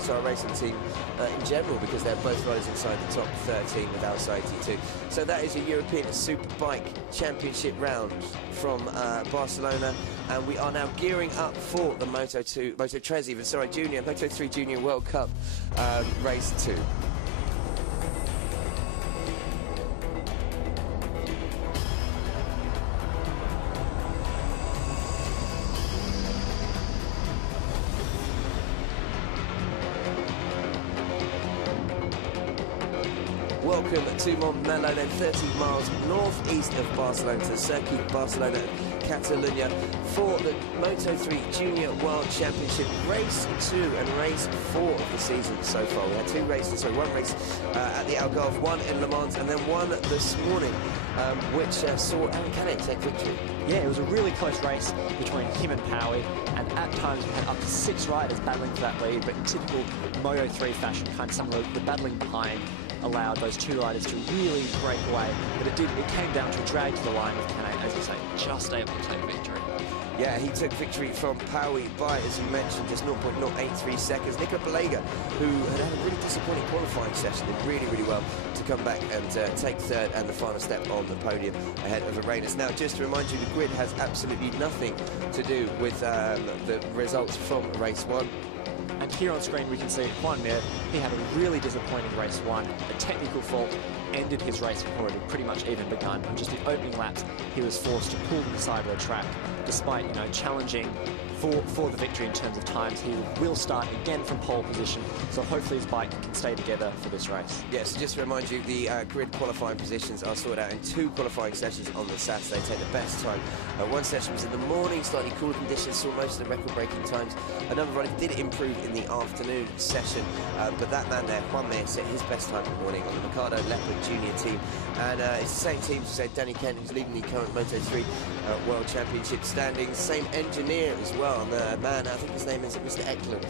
Star Racing team in general, because they're both riders inside the top 13 with Outside T2. So that is a European Superbike Championship round from Barcelona, and we are now gearing up for the Junior Moto 3 Junior World Cup Race 2. Welcome to Montmeló, then 30 miles northeast of Barcelona, to the Circuit Barcelona Catalunya for the Moto 3 Junior World Championship Race 2 and Race 4 of the season so far. We had one race at the Algarve, one in Le Mans, and then one this morning, which saw Aaron Canet take victory. Yeah, it was a really close race between him and Powie, and at times we had up to 6 riders battling for that lead, but in typical Moto 3 fashion, kind of some of the battling behind allowed those 2 riders to really break away, but it came down to a drag to the line with Canet, as you say, just able to take victory. Yeah, he took victory from Powie by, as you mentioned, just 0.083 seconds. Nicola Balega, who had a really disappointing qualifying session, did really well to come back and take third and the final step on the podium ahead of Arenas. Now, just to remind you, the grid has absolutely nothing to do with the results from race 1. And here on screen we can see Juan Mir. He had a really disappointing race 1. A technical fault ended his race before it had pretty much even begun. On just the opening laps, he was forced to pull to the side of the track. Despite, challenging for the victory in terms of times, he will start again from pole position, so hopefully his bike can stay together for this race. Yes, just to remind you, the grid qualifying positions are sorted out in 2 qualifying sessions on the Saturday. Take the best time. One session was in the morning, slightly cooler conditions, saw most of the record-breaking times. Another rider did improve in the afternoon session, but that man there, Juan Mir, set his best time in the morning on the Mercado Leopard Junior team. And it's the same team, so Danny Kent, who's leading the current Moto 3 World Championship standings. Same engineer as well. And the man, I think his name is Mr. Eklund,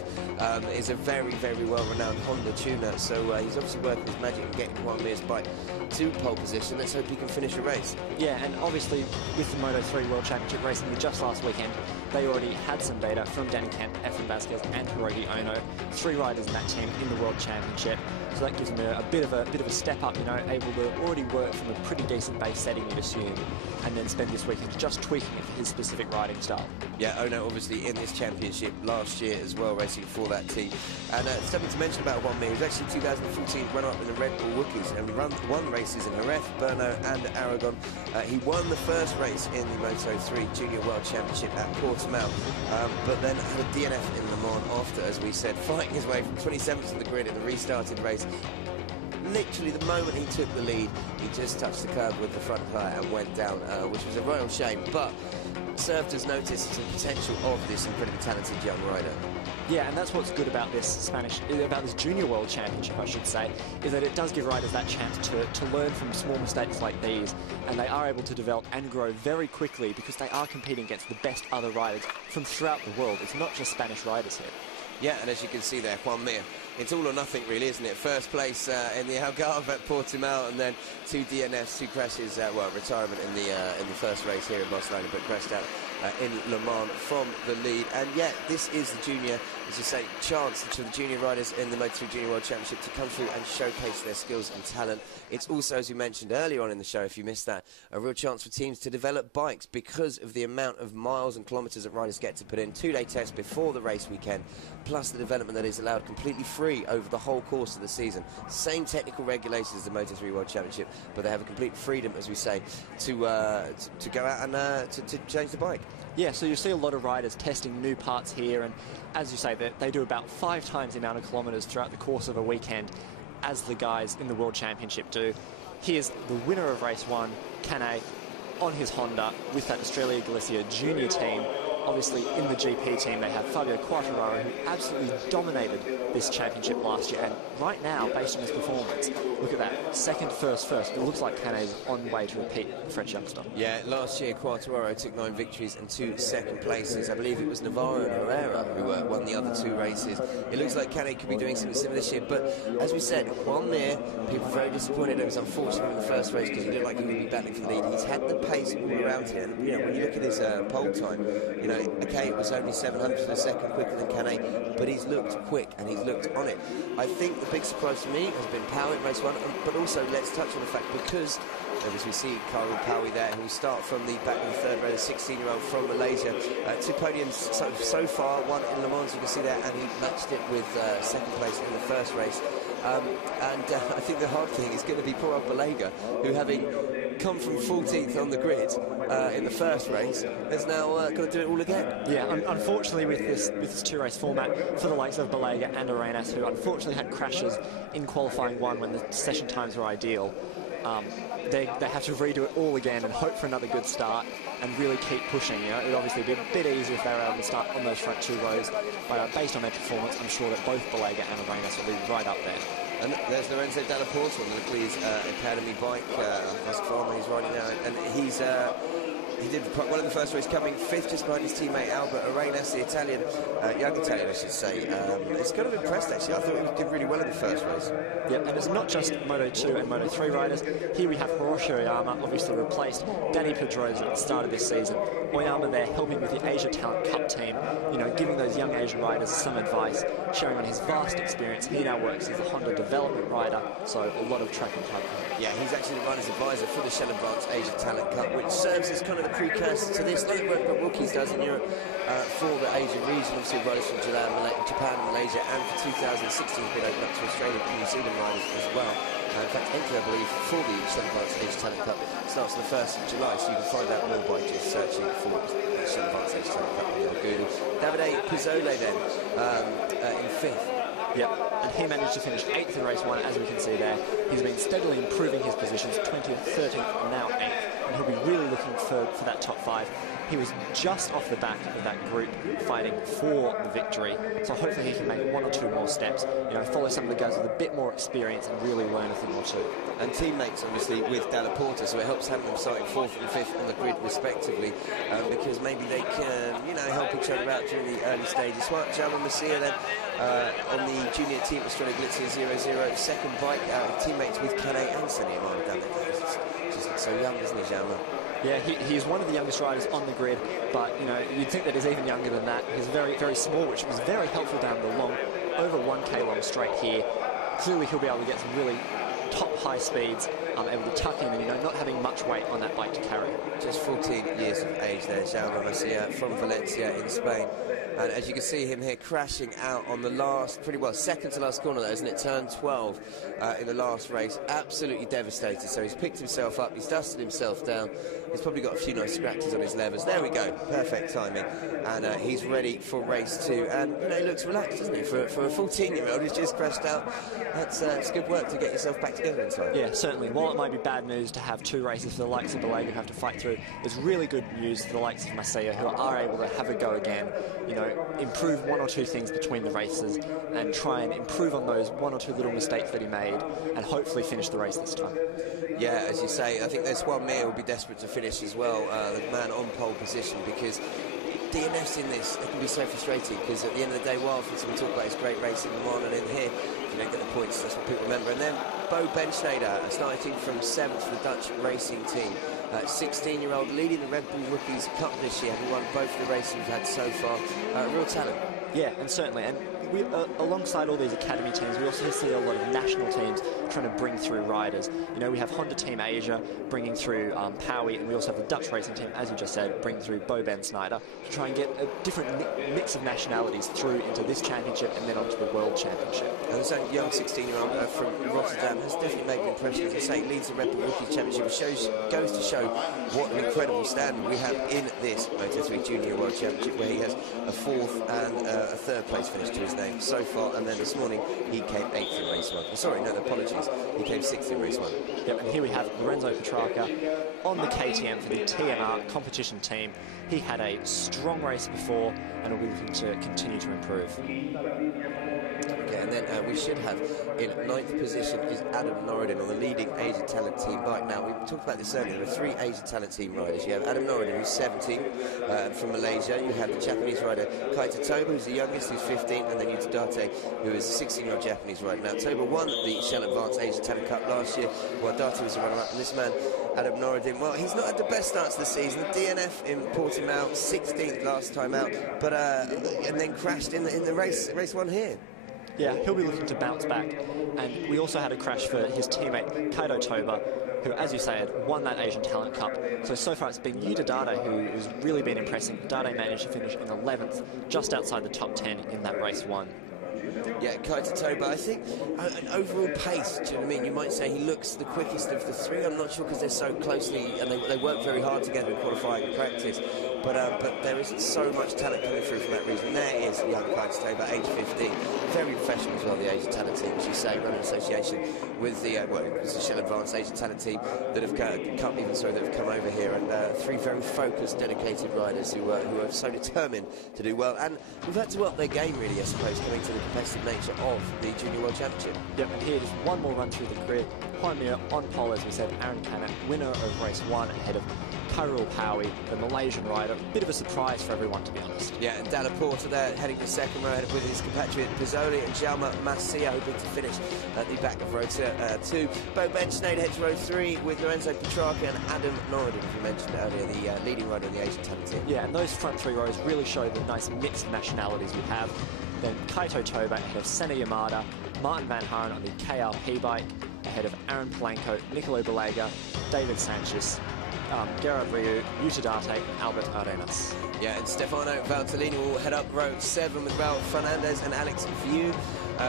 is a very well-renowned Honda tuner. So he's obviously working his magic and getting Juan Mir's bike to pole position. Let's hope he can finish a race. Yeah, and obviously with the Moto 3 World Championship racing just last weekend, they already had some data from Danny Kent, Efren Vasquez and Hiroki Ono, 3 riders in that team in the World Championship. So that gives him a bit of a step up, able to already work from a pretty decent base setting, you'd assume, and then spend this weekend just tweaking it for his specific riding style. Yeah, Ono obviously in this championship last year as well, racing for that team. And something to mention about Juan Mir, he was actually 2014 runner-up in the Red Bull Rookies, and won races in Jerez, Brno and Aragon. He won the first race in the Moto 3 Junior World Championship at Portimao, but then had a DNF in Le Mans after, as we said, fighting his way from 27th to the grid in the restarted race. Literally the moment he took the lead, he just touched the curb with the front tyre and went down, which was a royal shame, but served as notice to the potential of this incredibly talented young rider. Yeah, and that's what's good about this Junior World Championship, I should say, is that it does give riders that chance to learn from small mistakes like these, and they are able to develop and grow very quickly because they are competing against the best other riders from throughout the world. It's not just Spanish riders here. Yeah, and as you can see there, Juan Mir, it's all or nothing really, isn't it? First place in the Algarve at Portimao, and then 2 DNFs, 2 crashes, retirement in the first race here in Barcelona, but crashed out in Le Mans from the lead. And yet, this is the junior, as you say, chance for the junior riders in the Moto 3 Junior World Championship to come through and showcase their skills and talent. It's also, as we mentioned earlier on in the show, if you missed that, a real chance for teams to develop bikes because of the amount of miles and kilometres that riders get to put in. 2-day test before the race weekend, plus the development that is allowed completely free over the whole course of the season. Same technical regulations as the Moto 3 World Championship, but they have a complete freedom, as we say, to go out and to change the bike. Yeah, so you see a lot of riders testing new parts here, and as you say, they do about 5 times the amount of kilometres throughout the course of a weekend as the guys in the World Championship do. Here's the winner of race 1, Canet, on his Honda with that Australia Galicia junior team. Obviously, in the GP team, they have Fabio Quartararo, who absolutely dominated this championship last year. And right now, based on his performance, look at that. Second, first. It looks like Canet is on the way to repeat the French youngster. Yeah, last year, Quartararo took 9 victories and 2 second places. I believe it was Navarro and Herrera who won the other 2 races. It looks like Canet could be doing something similar this year. But as we said, Juan Mir, people were very disappointed. It was unfortunate in the first race because he looked like he would be battling for the lead. He's had the pace all around here. And, when you look at his pole time, okay, it was only 700 of a second quicker than Canet, but he's looked quick and he's looked on it. I think the big surprise for me has been Powie in race 1, but also let's touch on the fact, because as we see Karel Powie there, who will start from the back of the third row, the 16-year-old from Malaysia. 2 podiums so far, 1 in Le Mans, you can see there, and he matched it with second place in the first race. I think the hard thing is going to be poor old Balega, who, having come from 14th on the grid in the first race, has now got to do it all again. Yeah, unfortunately with this 2-race format, for the likes of Balega and Arenas, who unfortunately had crashes in qualifying 1 when the session times were ideal, they have to redo it all again and hope for another good start and really keep pushing. You know, it would obviously be a bit easier if they were able to start on those front 2 rows, but based on their performance, I'm sure that both Balega and Arenas will be right up there. And there's Lorenzo Dalla Porta on the Leclerc's Academy bike, Husqvarna he's riding now, and he did quite well in the first race, coming 5th just behind his teammate Albert Arenas, the Italian, young Italian I should say. It's kind of impressed actually. I thought he did really well in the first race. Yep, and it's not just Moto 2 and Moto 3 riders. Here we have Hiroshi Oyama, obviously replaced Danny Pedrosa at the start of this season. Oyama there helping with the Asia Talent Cup team, you know, giving those young Asian riders some advice, showing on his vast experience. He now works as a Honda development rider, so a lot of track and time. Yeah, he's actually the rider's advisor for the Shell Advance Asia Talent Cup, which serves as kind of the precursor to this, like what Rookies does in Europe for the Asian region. Obviously, riders from Japan, Malaysia, and for 2016 has been opened up to Australia and New Zealand riders as well. In fact, entry, I believe, for the Shell Advance Asia Talent Cup starts on the 1st of July, so you can find out more by just searching for the Shell Advance Asia Talent Cup on Google. Davide Pizzole then in 5th. Yep, and he managed to finish 8th in race 1, as we can see there. He's been steadily improving his positions, 20th, 13th, and now 8th, and he'll be really looking for that top 5. He was just off the back of that group fighting for the victory, so hopefully he can make 1 or 2 more steps, you know, follow some of the guys with a bit more experience and really learn a thing or 2. And teammates, obviously, with Dalla Porta, so it helps having them starting 4th and 5th on the grid, respectively, because maybe they can, you know, help each other out during the early stages. Jaume Masia then on the junior team, Australia Glitzer 00, second bike, teammates with Canet and Sonny Amara down there. Just looks so young, doesn't he, Jaume? Yeah, he is one of the youngest riders on the grid, but, you know, you'd think that he's even younger than that. He's very, very small, which was very helpful down the long, over 1K long straight here. Clearly he'll be able to get some really top high speeds, able to tuck in and, you know, not having much weight on that bike to carry. Just 14 years of age there, Jaume Masia from Valencia in Spain. And as you can see him here crashing out on the last, pretty well, second to last corner there, isn't it? Turn 12 in the last race. Absolutely devastated. So he's picked himself up, he's dusted himself down. He's probably got a few nice scratches on his levers. There we go, perfect timing. And he's ready for race 2. And, you know, he looks relaxed, doesn't he? For a 14-year-old who's just crashed out, it's good work to get yourself back together in time. Yeah, certainly. While it might be bad news to have 2 races for the likes of Balega who have to fight through, it's really good news for the likes of Masia who are able to have a go again, you know, improve 1 or 2 things between the races and try and improve on those 1 or 2 little mistakes that he made and hopefully finish the race this time. Yeah, as you say, I think there's Juan Mir will be desperate to finish as well, the man on pole position, because DNFs in this, they can be so frustrating, because at the end of the day, while we talk about his great racing in Le Mans, and in here, if you don't get the points, that's what people remember. And then Bo Benschneider, starting from 7th for the Dutch racing team. 16-year-old, leading the Red Bull Rookies Cup this year, having won both of the races we've had so far. Real talent. Yeah, and certainly. And we, alongside all these academy teams, we also see a lot of national teams trying to bring through riders. You know, we have Honda Team Asia bringing through Powie, and we also have the Dutch racing team, as you just said, bringing through Bo Benschneider to try and get a different mix of nationalities through into this championship and then onto the World Championship. And this young 16-year-old from Rotterdam has definitely made an impression. As I say, leads the Red Bull Rookies Championship. It goes to show what an incredible standard we have in this Moto3 Junior World Championship, where he has a 4th and a 3rd place finish to his name so far. And then this morning he came 8th in race 1. Sorry, no, apologies. He came 6th in race 1. Yep, and here we have Lorenzo Petrarca on the KTM for the TMR competition team. He had a strong race before and will be looking to continue to improve. Again, And then we should have in 9th position is Adam Norridin on the leading Asian Talent Team bike. Now, we talked about this earlier. There are 3 Asian Talent Team riders. You have Adam Norridin, who's 17, from Malaysia. You have the Japanese rider Kaito Toba, who's the youngest, who's 15, and then Yuta Date, who is a 16-year-old Japanese rider. Now, Toba won the Shell Advance Asian Talent Cup last year, while Date was a runner-up. And this man, Adam Norridin, well, he's not had the best start to the season. DNF in Portimao, 16th last time out, but and then crashed in the race 1 here. Yeah, he'll be looking to bounce back. And we also had a crash for his teammate Kaito Toba, who, as you say, had won that Asian Talent Cup. So far it's been Yuta Date who has really been impressing. Date managed to finish in 11th, just outside the top 10 in that race 1. Yeah, Kaito Toba, I think an overall pace, do you know what I mean? You might say he looks the quickest of the 3. I'm not sure because they're so closely and they work very hard together in qualifying and practice. But there is so much talent coming through for that reason. There is young Kaito Toba, age 15, very professional as well, the Asian Talent Team, as you say, running association with the it's the Shell Advanced Asian Talent Team that have come over here, and 3 very focused, dedicated riders who are so determined to do well. And we've had to up their game, really, I suppose, coming to the competitive nature of the Junior World Championship. Yep, and here just one more run through the grid. Juan Mir on pole, as we said, Aaron Canet, winner of race 1 ahead of Khairul Pawi, the Malaysian rider. Bit of a surprise for everyone, to be honest. Yeah, and Dalla Porta there heading to 2nd row with his compatriot Pizzoli, and Jaume Masia hoping to finish at the back of row 2. Bo Benschneider heads to row 3 with Lorenzo Petrarca and Adam Norridin, who mentioned earlier, the leading rider of the Asian Talent Team. Yeah, and those front 3 rows really show the nice mix of nationalities we have. Then Kaito Toba ahead of Senna Yamada, Martin Vanhaeren on the KRP bike, ahead of Aaron Polanco, Nicolo Balaga, David Sanchez, Gerard Ryu, Yuta Date, and Albert Arenas. Yeah, and Stefano Valtellini will head up row 7 with Raul Fernandez and Alex View.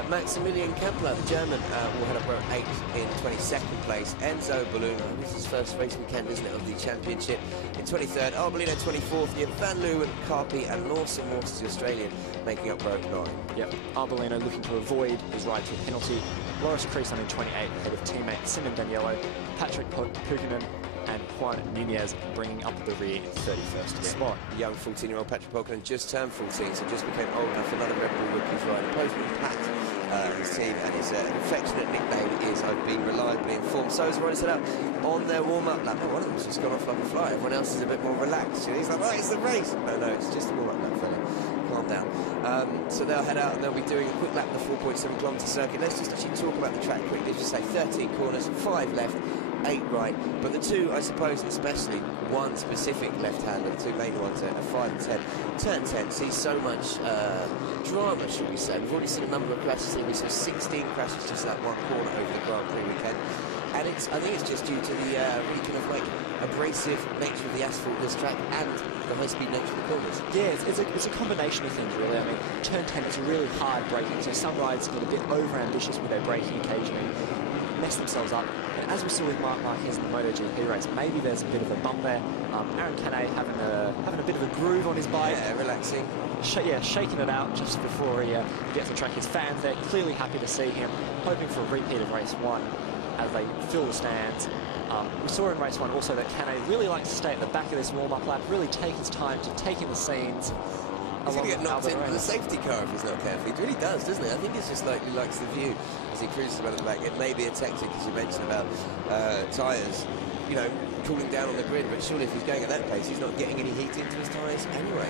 Maximilian Kempler, the German, will head up row 8 in 22nd place. Enzo Balloon, this is his first race weekend, isn't it, of the championship, in 23rd. Arbolino 24th. You have Van Leeuwen, Carpi, and Lawson Morse, the Australian, making up row 9. Yep, Arbolino looking to avoid his ride to a penalty. Loris Creason in 28th, ahead of teammate Simon Daniello, Patrick Pukinen, and Juan Nunez bringing up the rear in 31st spot. Young 14-year-old Patrick Pukinen just turned 14, so just became old enough for another Red Bull Rookies rider. Postman Pat, his team, and his affectionate nickname is I've been reliably informed. So as the riders set up on their warm-up lap, one of them's just gone off like a fly. Everyone else is a bit more relaxed. He's like, right, it's the race. No, it's just a warm-up lap, fella. Calm down. So they'll head out and they'll be doing a quick lap of the 4.7 kilometre circuit. Let's just actually talk about the track quickly. Just say 13 corners, 5 left, 8 right, but the 2, I suppose, especially one specific left-hander, the 2 main ones are 5 and 10. Turn 10 sees so much drama, should we say. We've already seen a number of crashes here. We saw 16 crashes just that one corner over the Grand Prix weekend. And I think it's just due to the really kind of like abrasive nature of the asphalt of this track and the high-speed nature of the corners. Yeah, it's a combination of things, really. I mean, turn 10 is really hard braking, so some riders get a bit over-ambitious with their braking occasionally, mess themselves up. And as we saw with Marc Marquez in the MotoGP race, maybe there's a bit of a bump there. Aaron Canet having a bit of a groove on his bike. Yeah, relaxing. Shaking it out just before he gets the track. His fans there, clearly happy to see him, hoping for a repeat of race 1 as they fill the stands. We saw in race 1 also that Canet really likes to stay at the back of this warm-up lap, really take his time to take in the scenes. He's going to get knocked into the safety car if he's not careful. He really does, doesn't he? I think it's just like he likes the view as he cruises around the back. It may be a tactic, as you mentioned, about tyres, you know, cooling down on the grid, but surely if he's going at that pace, he's not getting any heat into his tyres anyway.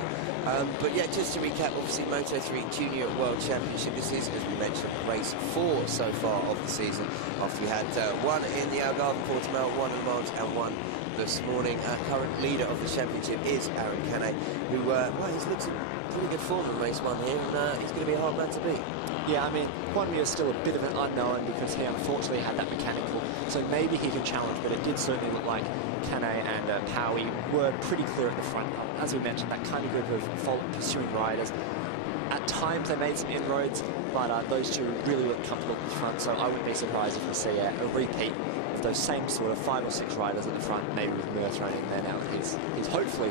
But yeah, just to recap, obviously Moto3 Junior World Championship. This is, as we mentioned, race 4 so far of the season, after we had 1 in the Algarve Portimao, 1 in Le Mans, and 1 this morning. Our current leader of the championship is Aaron Canet, who, well, he's looked in pretty good form in race 1 here, and he's going to be a hard man to beat. Yeah, I mean, Juan Mir is still a bit of an unknown because he unfortunately had that mechanical, so maybe he can challenge, but it did certainly look like Canet and Pawi were pretty clear at the front. As we mentioned, that kind of group of pursuing riders. At times they made some inroads, but those two really looked comfortable at the front, so I wouldn't be surprised if we see a repeat of those same sort of 5 or 6 riders at the front, maybe with Mir thrown in there now. He's hopefully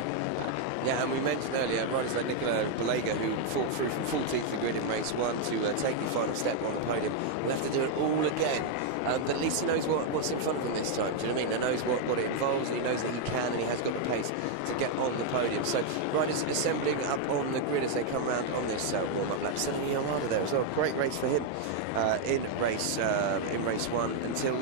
Yeah, and we mentioned earlier riders like Nicola Balega, who fought through from 14th the grid in race 1 to take the final step on the podium, will have to do it all again. But at least he knows what's in front of him this time. Do you know what I mean? He knows what it involves, and he knows that he can, and he has got the pace to get on the podium. So riders assembling up on the grid as they come round on this warm-up lap. Sergio Yamada there as well. Great race for him in race 1 until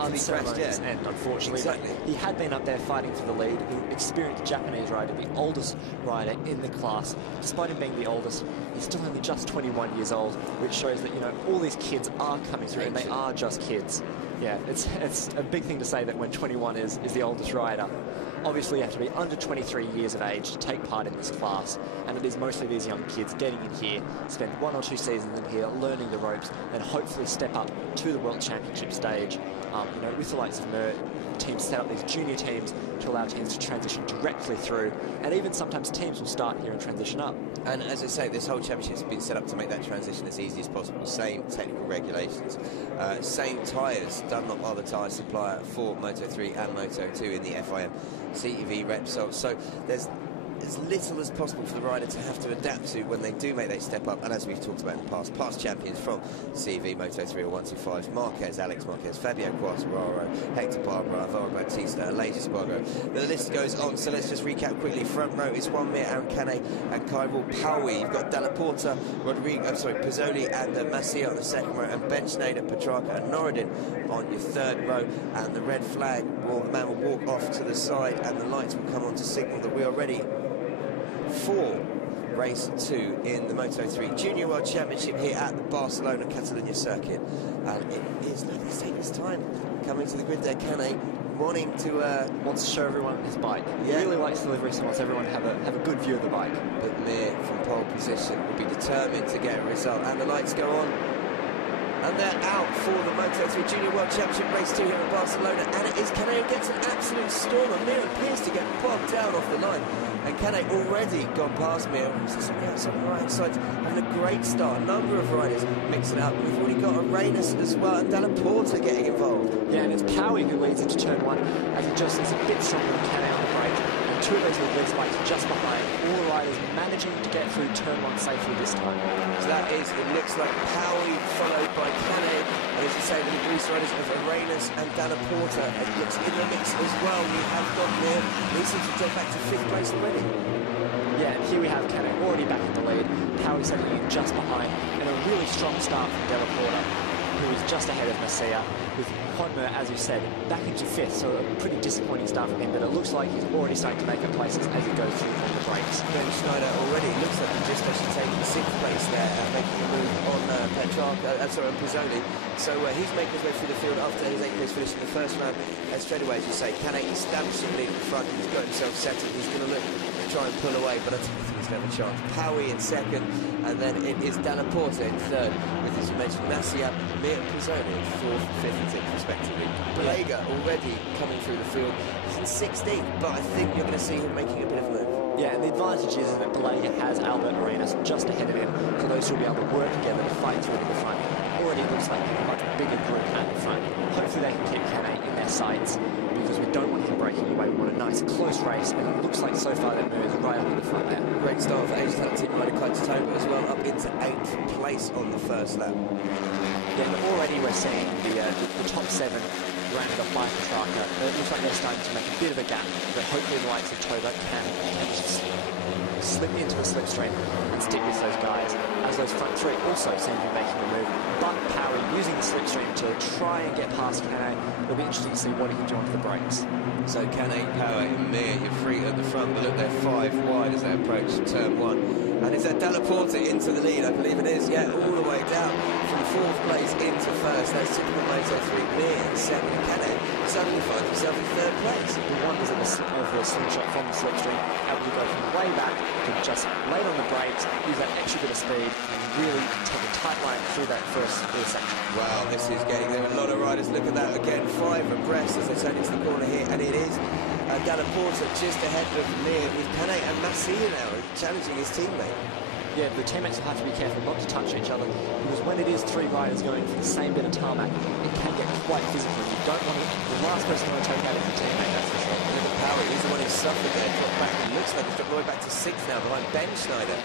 unceremonious end, unfortunately. Exactly. But he had been up there fighting for the lead. The experienced Japanese rider, the oldest rider in the class. Despite him being the oldest, he's still only just 21 years old, which shows that, you know, all these kids are coming through, and they are just kids. Yeah, it's a big thing to say that when 21 is the oldest rider. Obviously, you have to be under 23 years of age to take part in this class, and it is mostly these young kids getting in here, spend 1 or 2 seasons in here, learning the ropes, and hopefully step up to the World Championship stage. You know, with the likes of Mert, teams set up these junior teams to allow teams to transition directly through, and even sometimes teams will start here and transition up. And as I say, this whole championship has been set up to make that transition as easy as possible. Same technical regulations, same tyres. Dunlop are the tyre supplier for Moto3 and Moto2 in the FIM CEV Repsol. So there's as little as possible for the rider to have to adapt to when they do make that step up. And as we've talked about in the past champions from CV, Moto3 or 125, Marquez, Alex Marquez, Fabio Quartararo, Hector Barbara, Alvaro Bautista, Aleix Espargaro. The list goes on, so let's just recap quickly. Front row is Juan Mir, Aaron Canet and Kyril Paui. You've got Dalla Porta, Pizzoli and Masia on the second row, and Ben Schneider, Petrarca and Norodin on your third row. And the red flag, well, the man will walk off to the side and the lights will come on to signal that we are ready for race 2 in the Moto3 Junior World Championship here at the Barcelona Catalunya circuit. And it is, look, he's taking his time coming to the grid there. Canet wants to show everyone his bike. Yeah. He really likes delivery, so wants everyone to have a good view of the bike. But Mir from pole position will be determined to get a result, and the lights go on. And they're out for the Moto3 Junior World Championship race 2 here at Barcelona, and it is Canet who gets an absolute stormer. Mir appears to get bogged down off the line, and Canet already gone past Mir, who's just on the outside and right side, having a great start. A number of riders mixing it up. We've already got Arenas as well, and Dalla Porta getting involved. Yeah, and it's Paui who leads into turn 1, as he just is a bit stronger than Canet on the brake. And 2 of those lead spikes just behind. All the riders managing to get through turn 1 safely this time. So that is, it looks like Paui followed by Canet, and as you say, with the Greece riders of Arenas and Dalla Porta, it looks in the mix as well. We have got Mir. He seems to get back to 5th place already. Yeah, and here we have Canet already back in the lead. Paui setting in just behind, and a really strong start from Dalla Porta, who is just ahead of Masia, with Juan Mir, as you said, back into 5th, so a pretty disappointing start from him, but it looks like he's already starting to make up places as he goes through on the brakes. Ben Schneider already looks like he's just actually taking 6th place there, making a move on Pizzoli. So he's making his way through the field after his 8th place finish in the first round. And straight away, as you say, Canet establishing the lead in front. He's got himself settled. He's going to look to try and pull away, but I think he's going to have a chance. Paui in 2nd, and then it is Dalla Porta in 3rd, with, as you mentioned, Masia, Mir, Pizzoli in 4th, 5th and 6th respectively. Balega already coming through the field. He's in 16th, but I think you're going to see him making a bit of a move. Yeah, and the advantage is that Balega has Albert Arenas just ahead of him, so those two will be able to work together to fight through to the front. Already looks like a much bigger group at the front. Hopefully they can keep Canet in their sights, because we don't want him breaking away. We want a nice close race, and it looks like so far that Mir is right up in the front there. Great start for Asian Talent team rider Kaitotoba as well, up into 8th place on the first lap. Yeah, and already we're seeing the top 7 rounded off by Petrarca. It looks like they're starting to make a bit of a gap, but hopefully the likes of Toba can just slip into the slipstream and stick with those guys, as those front 3 also seem to be making a move. But Paui using the slipstream to try and get past Canet. It'll be interesting to see what he can do onto the brakes. So Canet, Paui and Mir, you're 3 at the front, but look, they're 5 wide as they approach turn 1. And is that Dalla Porta into the lead? I believe it is, yeah, all the way down from 4th place into 1st. That's typical Moto3. Mir in 2nd, and Canet suddenly finds himself in 3rd place. The wonders of the slingshot from the slipstream, able to go from way back to just lay on the brakes, use that extra bit of speed, and really take a tight line through that first section. Wow, this is getting there. A lot of riders. Look at that again, 5 abreast as they turn into the corner here, and it is Dalla Porta just ahead of Mir, with Canet and Masia now challenging his teammate. Yeah, the teammates will have to be careful not to touch each other, because when when it is three riders going for the same bit of tarmac, it can get quite physical. You don't want to, the last person you want to take out is your teammate, that's for sure. Power, he's the one who suffered there, dropped back. It looks like he's dropped all the way back to 6th now behind Ben Schneider.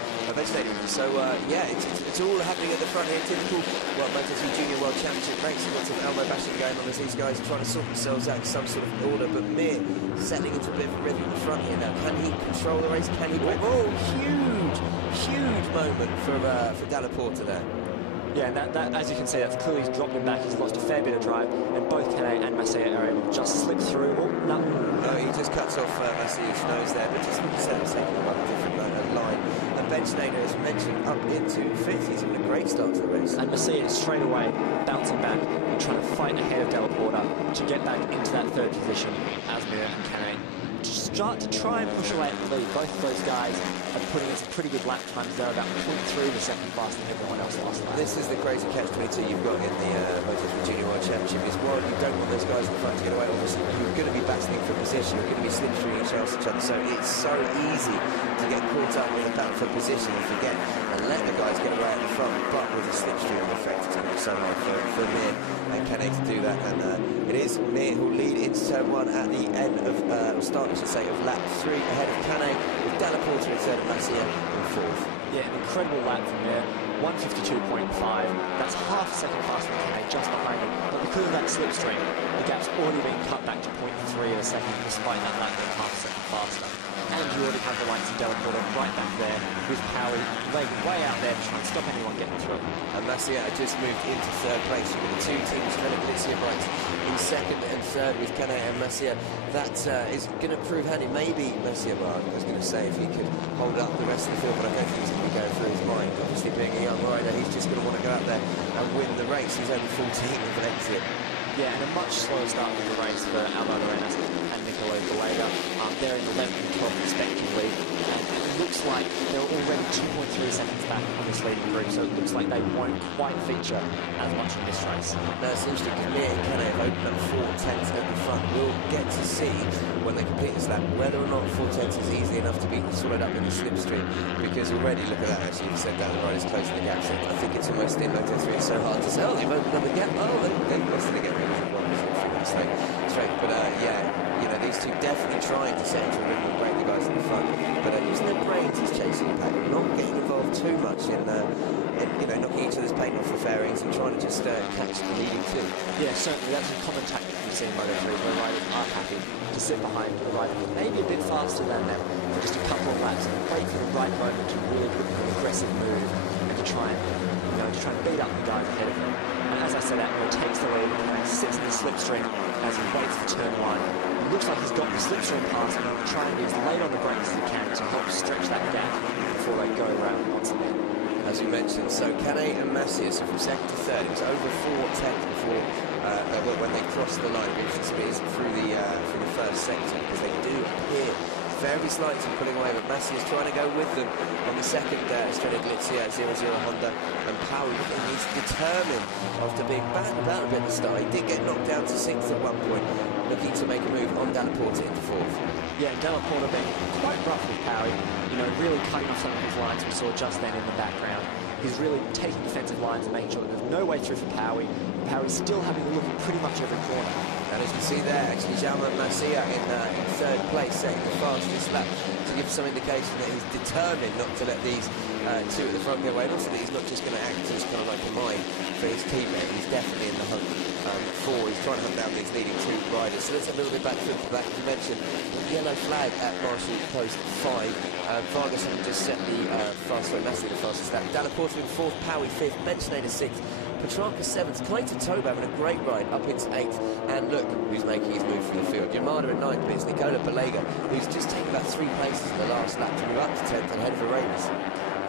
So, yeah, it's all happening at the front here. Typical, well, Moto2 Junior World Championship race. Lots of elbow bashing going on as these guys are trying to sort themselves out in some sort of order. But Mir settling into a bit of a rhythm at the front here now. Can he control the race? Can he break? Oh, huge moment for Dalla Porta there. Yeah, and that, as you can see, that's clearly dropped him back. He's lost a fair bit of drive, and both Canet and Masia are able to just slip through. Oh, no. No, he just cuts off Masia's nose there, but just taking him up a different line. And Ben Schneider, as mentioned, up into 5th. He's having a great start to the race. And Masia is straight away bouncing back and trying to fight ahead of Dalla Porta to get back into that 3rd position as Mir and Canet start to try and push away at the lead. Both of those guys are putting in some pretty good lap times. They're about 0.3 of a second faster than everyone else last lap. This is the crazy catch-22 you've got in the Moto2 Junior World Championship. Is while you don't want those guys in the front to get away, obviously you're going to be battling for position, you're going to be slipstreaming each other, so it's so easy to get caught up in the battle for position and forget and let the guys get away at the front, but with a slipstreaming effect, it's going to be so hard for Mir and Canet to do that. And it is Mir who'll lead into turn 1 at the end of start, I should say, of lap 3 ahead of Canet, with Dalla Porta in 3rd and Masia in 4th. Yeah, an incredible lap from there. 152.5. That's half a second faster than Canet, just behind him. But because of that slipstream, the gap's already been cut back to 0.3 of a second, despite that lap being half a second faster. And you already have the likes of Dalla Porta right back there, with Powie leg way out there to try and stop anyone getting through. And Masia had just moved into 3rd place. You've got the two teams, Philip Lithium right in 2nd and 3rd with Canet and Masia. That is going to prove handy. Maybe Masia, I was going to say, if he could hold up the rest of the field, but I don't think he's going to be going through his mind. Obviously, being a young rider, he's just going to want to go out there and win the race. He's only 14 with an exit. Yeah, and a much slower start to the race for Alberto Arenas and Nicolo Galega. They're in 11th and 12th respectively, and it looks like they're already 2.3 seconds back on this leading group, so it looks like they won't quite feature as much in this race. No, it's interesting because Mir and Canet have opened up 4/10 at the front. We'll get to see when they complete this lap whether or not 4/10 is easy enough to be swallowed up in the slipstream, because already, look at that, actually, you said that the riders closing the gap, so I think it's almost in Moto3. It's so hard to say, oh, they've opened up the gap, oh, they've lost it again. Straight. But yeah, you know, these two definitely trying to set into a rhythm and break the guys in the front, but using their brains is chasing the pack, not getting involved too much in you know, knocking each other's paint off the fairings and trying to just catch the leading two. Yeah, certainly that's a common tactic we've seen by the three, where riders are happy to sit behind a rider maybe a bit faster than them for just a couple of laps and wait for the right moment to really put an aggressive move and to try and, you know, to try and beat up the guys ahead of him. And as I said, Atmo takes the lead and sits in the slipstream as he waits for turn 1. It looks like he's got the slipstream pass and he'll try and be as late on the brakes as he can to help stretch that gap before they go around once again. As we mentioned, so Canet and Masia, so from 2nd to 3rd, it was over 4/10 before when they crossed the line, reached the speeds through the first sector, because they do appear very slightly pulling away, but Masia's trying to go with them on the second Estrella Galizia 00 Honda, and Powie, he's determined after being battered about a bit at the start. He did get knocked down to 6th at one point, looking to make a move on Dalla Porta into 4th. Yeah, Dalla Porta being quite rough with Powie, you know, really cutting off some of his lines we saw just then in the background. He's really taking defensive lines and making sure that there's no way through for Powie. Powie's still having a look at pretty much every corner. And as you can see there, actually, Jaume Masia in 3rd place, setting the fastest lap, to give some indication that he's determined not to let these two at the front get away. And also that he's not just going to act as kind of like a mine for his teammate. He's definitely in the hunt for. He's trying to hunt down these leading two riders. So let's have a little bit back to mention yellow flag at Marshall Post 5. Vargas just set the Masia the fastest lap. Dalla Porta in 4th, Powie 5th, Ben Schneider 6th. Petrarca 7th, Clayton Toba having a great ride up into 8th, and look who's making his move from the field. Yamada at 9th, but it's Nicola Balega, who's just taken about 3 places in the last lap to move up to 10th and ahead of Arenas.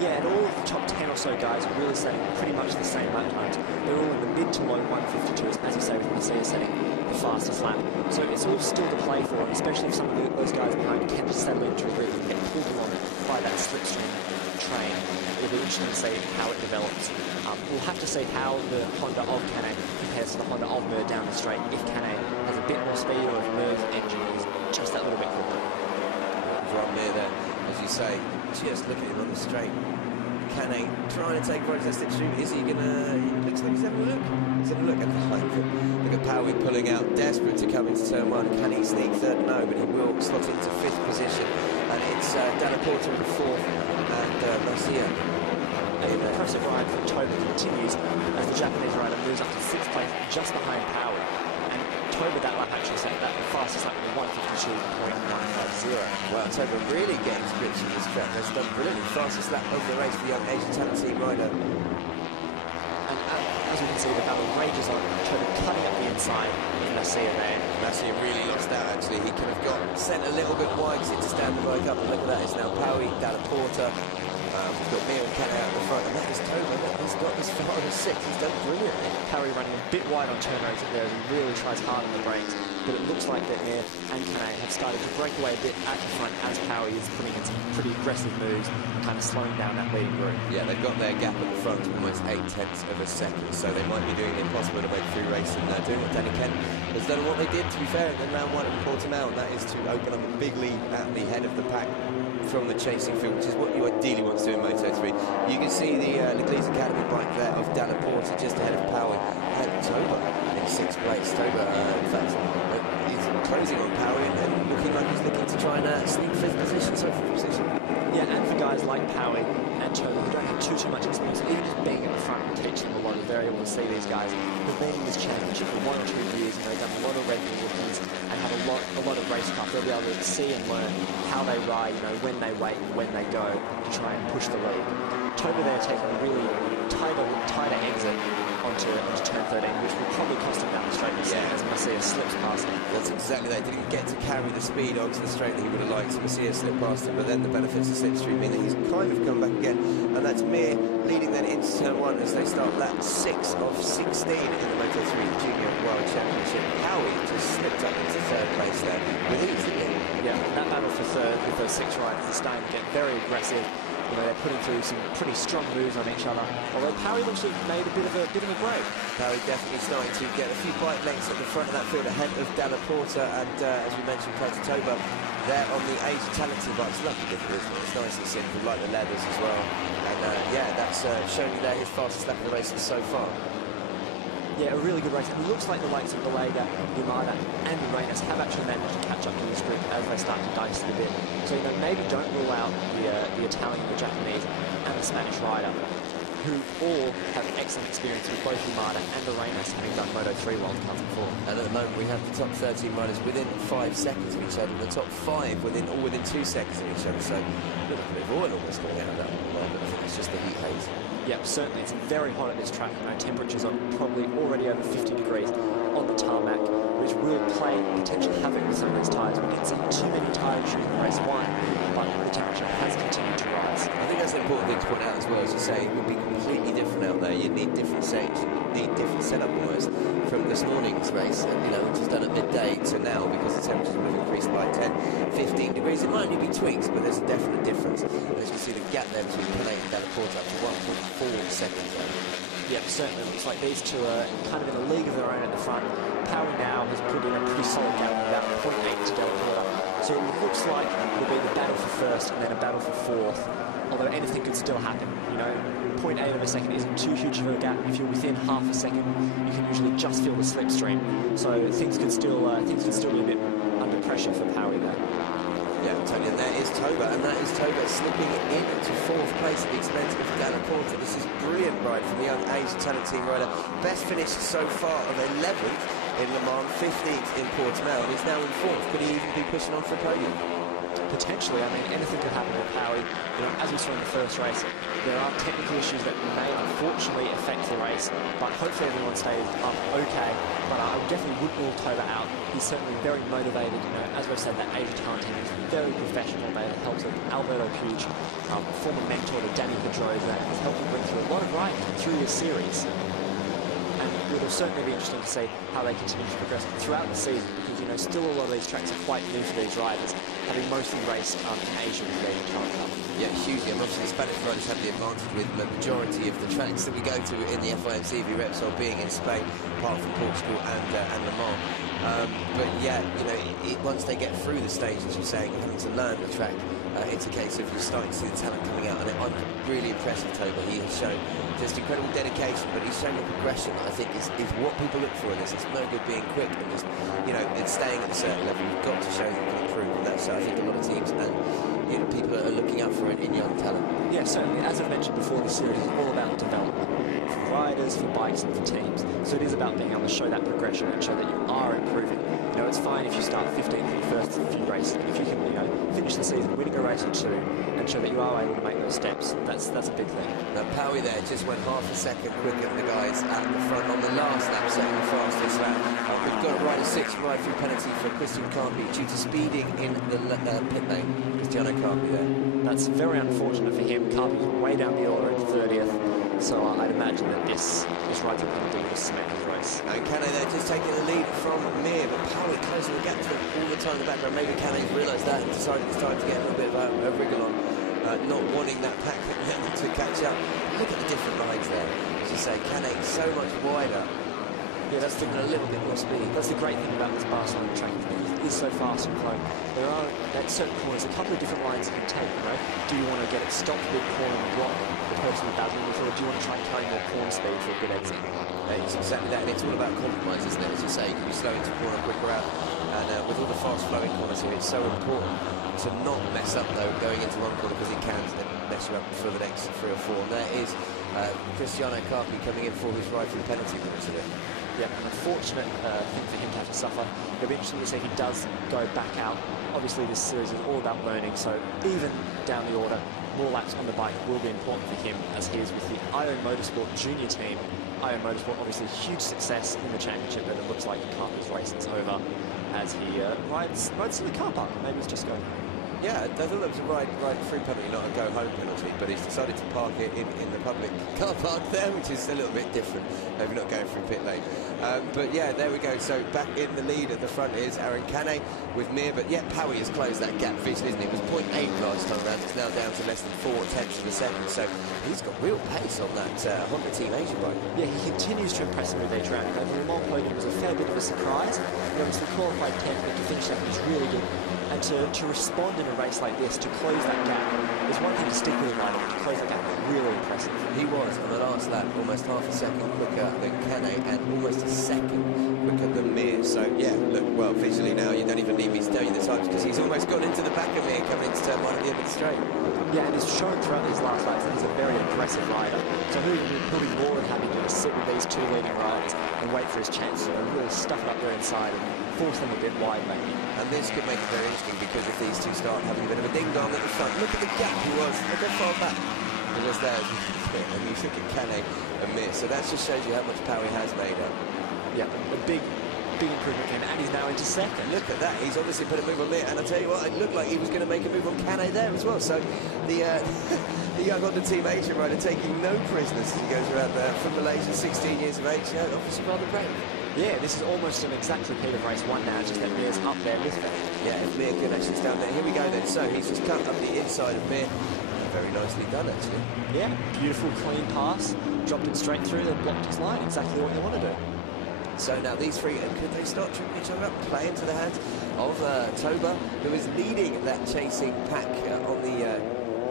Yeah, and all of the top 10 or so guys are really setting pretty much the same lap times. They're all in the mid to low 152s, as you say, with Masia setting the fastest lap. So it's all still to play for, especially if some of those guys behind can just settle into a rhythm and get pulled along by that slipstream train. It'll be interesting to see how it develops. We'll have to see how the Honda of Canet compares to the Honda of Mir down the straight, if Canet has a bit more speed or if Mir's engine is just that little bit quicker. Right Mir there, as you say, just look at him on the straight. Cane trying to take advantage of the slipstream. Is he gonna? He looks like he's having a look. He's having a look, and look at Powie pulling out, desperate to come into turn one. Can he sneak third? No, but he will slot into fifth position, and it's Dalla Porta in fourth, and Garcia. An impressive ride from Toba continues as the Japanese rider moves up to sixth place, just behind Powie. And Toba that lap actually set that the fastest lap with 152.150. Well, Toba really getting to grips with this track. Has done brilliantly. Fastest lap of the race for the young Asian talent team rider. And as we can see, the battle rages on. Toba cutting up the inside with Garcia there. Garcia really lost out, actually. He could have got sent a little bit wide to stand the bike up. And look at that, it's now Powie, Dalla Porta. We've got Vanhaeren FIM out the front, and that is Toba. He's got as far as sixth. He's done brilliantly. Powie running a bit wide on turn exit there. He really tries hard on the brakes, but it looks like Vanhaeren and Cane have started to break away a bit at the front as Powie is putting in some pretty aggressive moves, kind of slowing down that leading group. Yeah, they've got their gap at the front to almost 0.8 of a second, so they might be doing the impossible to make through race, and doing what Danny Kent has done what they did, to be fair, in round one at Portimao, and that is to open up a big lead at the head of the pack from the chasing field, which is what you ideally want to do in Moto3. You can see the Leglise Academy bike there of Dalla Porta just ahead of Powie, and Toba in sixth place. Toba, in fact, he's closing on Powie and looking like he's looking to try and sneak fifth position, so fifth position. Yeah, and for guys like Powie and Toba who don't have too much experience, even just being at the front will teach them a lot. They're able to see these guys who've been in this championship for 1 or 2 years, and they've done a lot of Red Bull rookies and have a lot of race craft. They'll be able to see and learn how they ride, when they wait, when they go, to try and push the lead. Toba there taking a really tighter exit onto turn 13, which will probably cost him down the straight as Garcia slips past him. That's exactly that. He didn't get to carry the speed onto the straight that he would have liked. Garcia slipped past him, but then the benefits of slipstream mean that he's kind of come back again, and that's Mir leading then into turn one as they start lap 6 of 16 in the Moto3 Junior World Championship. Powie just slipped up into third place there with ease, didn't he? Yeah, that battle for third with those 6 riders is starting to get very aggressive. They're putting through some pretty strong moves on each other. Although Powie looks to have made a bit of a break. Powie definitely starting to get a few bike lengths at the front of that field ahead of Dalla Porta, and as we mentioned, Toba there on the Asian talent team bike. It's lucky different, isn't it? It's nice and simple, like the leathers as well. And yeah, that's showing you there his fastest lap of the race so far. Yeah, a really good race. And it looks like the likes of Balega, Yamada and Uranus have actually managed to catch up to this group as they start to dice it a bit. So, maybe don't rule out the Italian, the Japanese and the Spanish rider, who all have excellent experience with both Yamada and Uranus having done Moto3 World Cup before. And at the moment we have the top 13 riders within 5 seconds of each other, and the top 5 all within 2 seconds of each other. So a little bit of oil almost coming out of that one, but I think it's just the heat haze. Yep, certainly. It's very hot at this track. Temperatures are probably already over 50 degrees on the tarmac, which will play potential havoc with some of these tyres. We didn't see too many tyre issues in race 1, but the temperature has continued to rise. I think that's an important thing to point out as well. As you say, it would be completely different out there. You'd need different settings, you'd need different setup almost from this morning's race, which was done at midday to now, because the temperatures would have increased by 10, 15 degrees. It might only be tweaks, but there's a definite difference. And as you see, the gap there between Cane and Dalla Porta up to 1.4 seconds there. Yeah, certainly looks like these two are kind of in a league of their own at the front. Powie now has put in a pretty solid gap of about 0.8 to Dalla Porta. So it looks like it'll be the battle for first and then a battle for fourth. Although anything could still happen, 0.8 of a second isn't too huge of a gap. If you're within half a second, you can usually just feel the slipstream. So things could still be a bit under pressure for Powie there. Yeah, Tony, and there is Toba, and that is Toba slipping into 4th place at the expense of Dalla Porta. This is brilliant ride from the young Asian talent team rider. Best finish so far of 11th in Le Mans, 15th in Portimao, and he's now in 4th. Could he even be pushing on for a podium? Potentially. Anything could happen with Powie. As we saw in the first race, there are technical issues that may unfortunately affect the race, but hopefully everyone stays up okay. But I definitely would rule Toba out. He's certainly very motivated. As we've said, that Asian talent team is very professional. They have helped with Alberto Puig, former mentor to Danny Pedrosa, has helped him bring through a lot of riding through this series. And it will certainly be interesting to see how they continue to progress throughout the season, because still a lot of these tracks are quite new for these riders, having mostly raced in Asia with the Asian Talent Cup. Yeah, hugely. And obviously the Spanish riders have the advantage with the majority of the tracks that we go to in the FIM Repsol being in Spain, apart from Portugal and Le Mans. But yeah, once they get through the stage, as you're saying, having to learn the track, it's a case of you're starting to see the talent coming out, and I'm really impressed with Toba. He has shown just incredible dedication, but he's shown the progression that I think is what people look for in this. It's no good being quick and just, you know, it's staying at a certain level. You've got to show that you can improve, and that's I think a lot of teams and people are looking out for it in young talent. Yeah, certainly. As I've mentioned before, this series is all about development for riders, for bikes, and for teams. So it is about being able to show that progression and show that you are improving. You know, it's fine if you start 15th and first in a few races, but if you can, you know, finish the season winning a race or two and show that you are able to make those steps, that's a big thing. Now, Powie there just went half a second quicker than the guys at the front on the last lap, setting the fastest lap. We've got a rider 6 ride-through penalty for Christian Carpi due to speeding in the pit lane. Cristiano Carpi there. That's very unfortunate for him. Carpi's way down the order at 30th, so I'd imagine that this ride-through penalty will cement his race. And Canay there just taking the lead from Mir, but Powie closing the gap to him all the time in the background. Maybe Canay's realised that and decided it's time to get a little bit of a wriggle on, not wanting that pack to catch up. Look at the different lines there. As you say, Canay so much wider. Yeah, that's given a little bit more speed. That's the great thing about this Barcelone track. It is so fast and close. There are, at certain corners, a couple of different lines you can take, right? Do you want to get it stopped mid-corner and block the person who doesn't, or do you want to try and carry more corner speed for a good exit? It's exactly that, and it's all about compromise, isn't it? As you say, you can be slow into corner, quicker out, and with all the fast-flowing corners here, it's so important to not mess up, though, going into one corner, because it can then mess you up for the next 3 or 4. And there is Cristiano Carpi coming in for his ride-through penalty points today. Yeah, an unfortunate thing for him to have to suffer. It'll be interesting to see if he does go back out. Obviously, this series is all about learning, so even down the order, more laps on the bike will be important for him, as he is with the IO Motorsport junior team. IO Motorsport, obviously, huge success in the championship, but it looks like Carpi's race is over as he rides to the car park. Maybe it's just going home. Yeah, I thought that was a ride-through penalty, not a go-home penalty, but he's decided to park it in the public car park there, which is a little bit different, maybe not going through pit lane. But yeah, there we go. So back in the lead at the front is Aaron Canay with Mir, but yeah, Powie has closed that gap visually, isn't it? It was 0.8 last time around, it's now down to less than 4/10 of a second, so he's got real pace on that Honda Team Asia bike. Yeah, he continues to impress me with each round. The Le Mans podium was a fair bit of a surprise. He obviously qualified 10th, but to finish second is really good. And to respond in a race like this, to close that gap, is one thing to stick with a rider, but to close that gap is really impressive. He was, on the last lap, almost half a second quicker than Canay and almost a second quicker than Mir. So, yeah, look, well, visually now, you don't even need me to tell you the times, because he's almost gone into the back of Mir coming into turn 1 at the end of the straight. Yeah, and he's shown throughout these last laps that he's a very aggressive rider. So he'll be more than happy to just sit with these two leading riders and wait for his chance to really stuff it up there inside and force them a bit wide, maybe. And this could make it very interesting, because if these two start having a bit of a ding-dong at the front, look at the gap he was, look how far back he was there. And you look at Canay and Mir, so that just shows you how much power he has made up. Yeah, a big improvement for him, and he's now into second. Look at that, he's obviously put a move on Mir, and I tell you what, it looked like he was going to make a move on Canay there as well. So the the young Honda Team Asia rider taking no prisoners as he goes around there from Malaysia, 16 years of age. Yeah, obviously rather brave. Yeah, this is almost an exact repeat of race 1 now, just that Mir's up there with him. Yeah, if Mir can actually stand there. Here we go then. So he's just cut up the inside of Mir. Very nicely done, actually. Yeah, beautiful, clean pass. Dropped it straight through, then blocked his line. Exactly what you want to do. So now these three, could they start tripping each other up, play into the hands of Toba, who is leading that chasing pack on the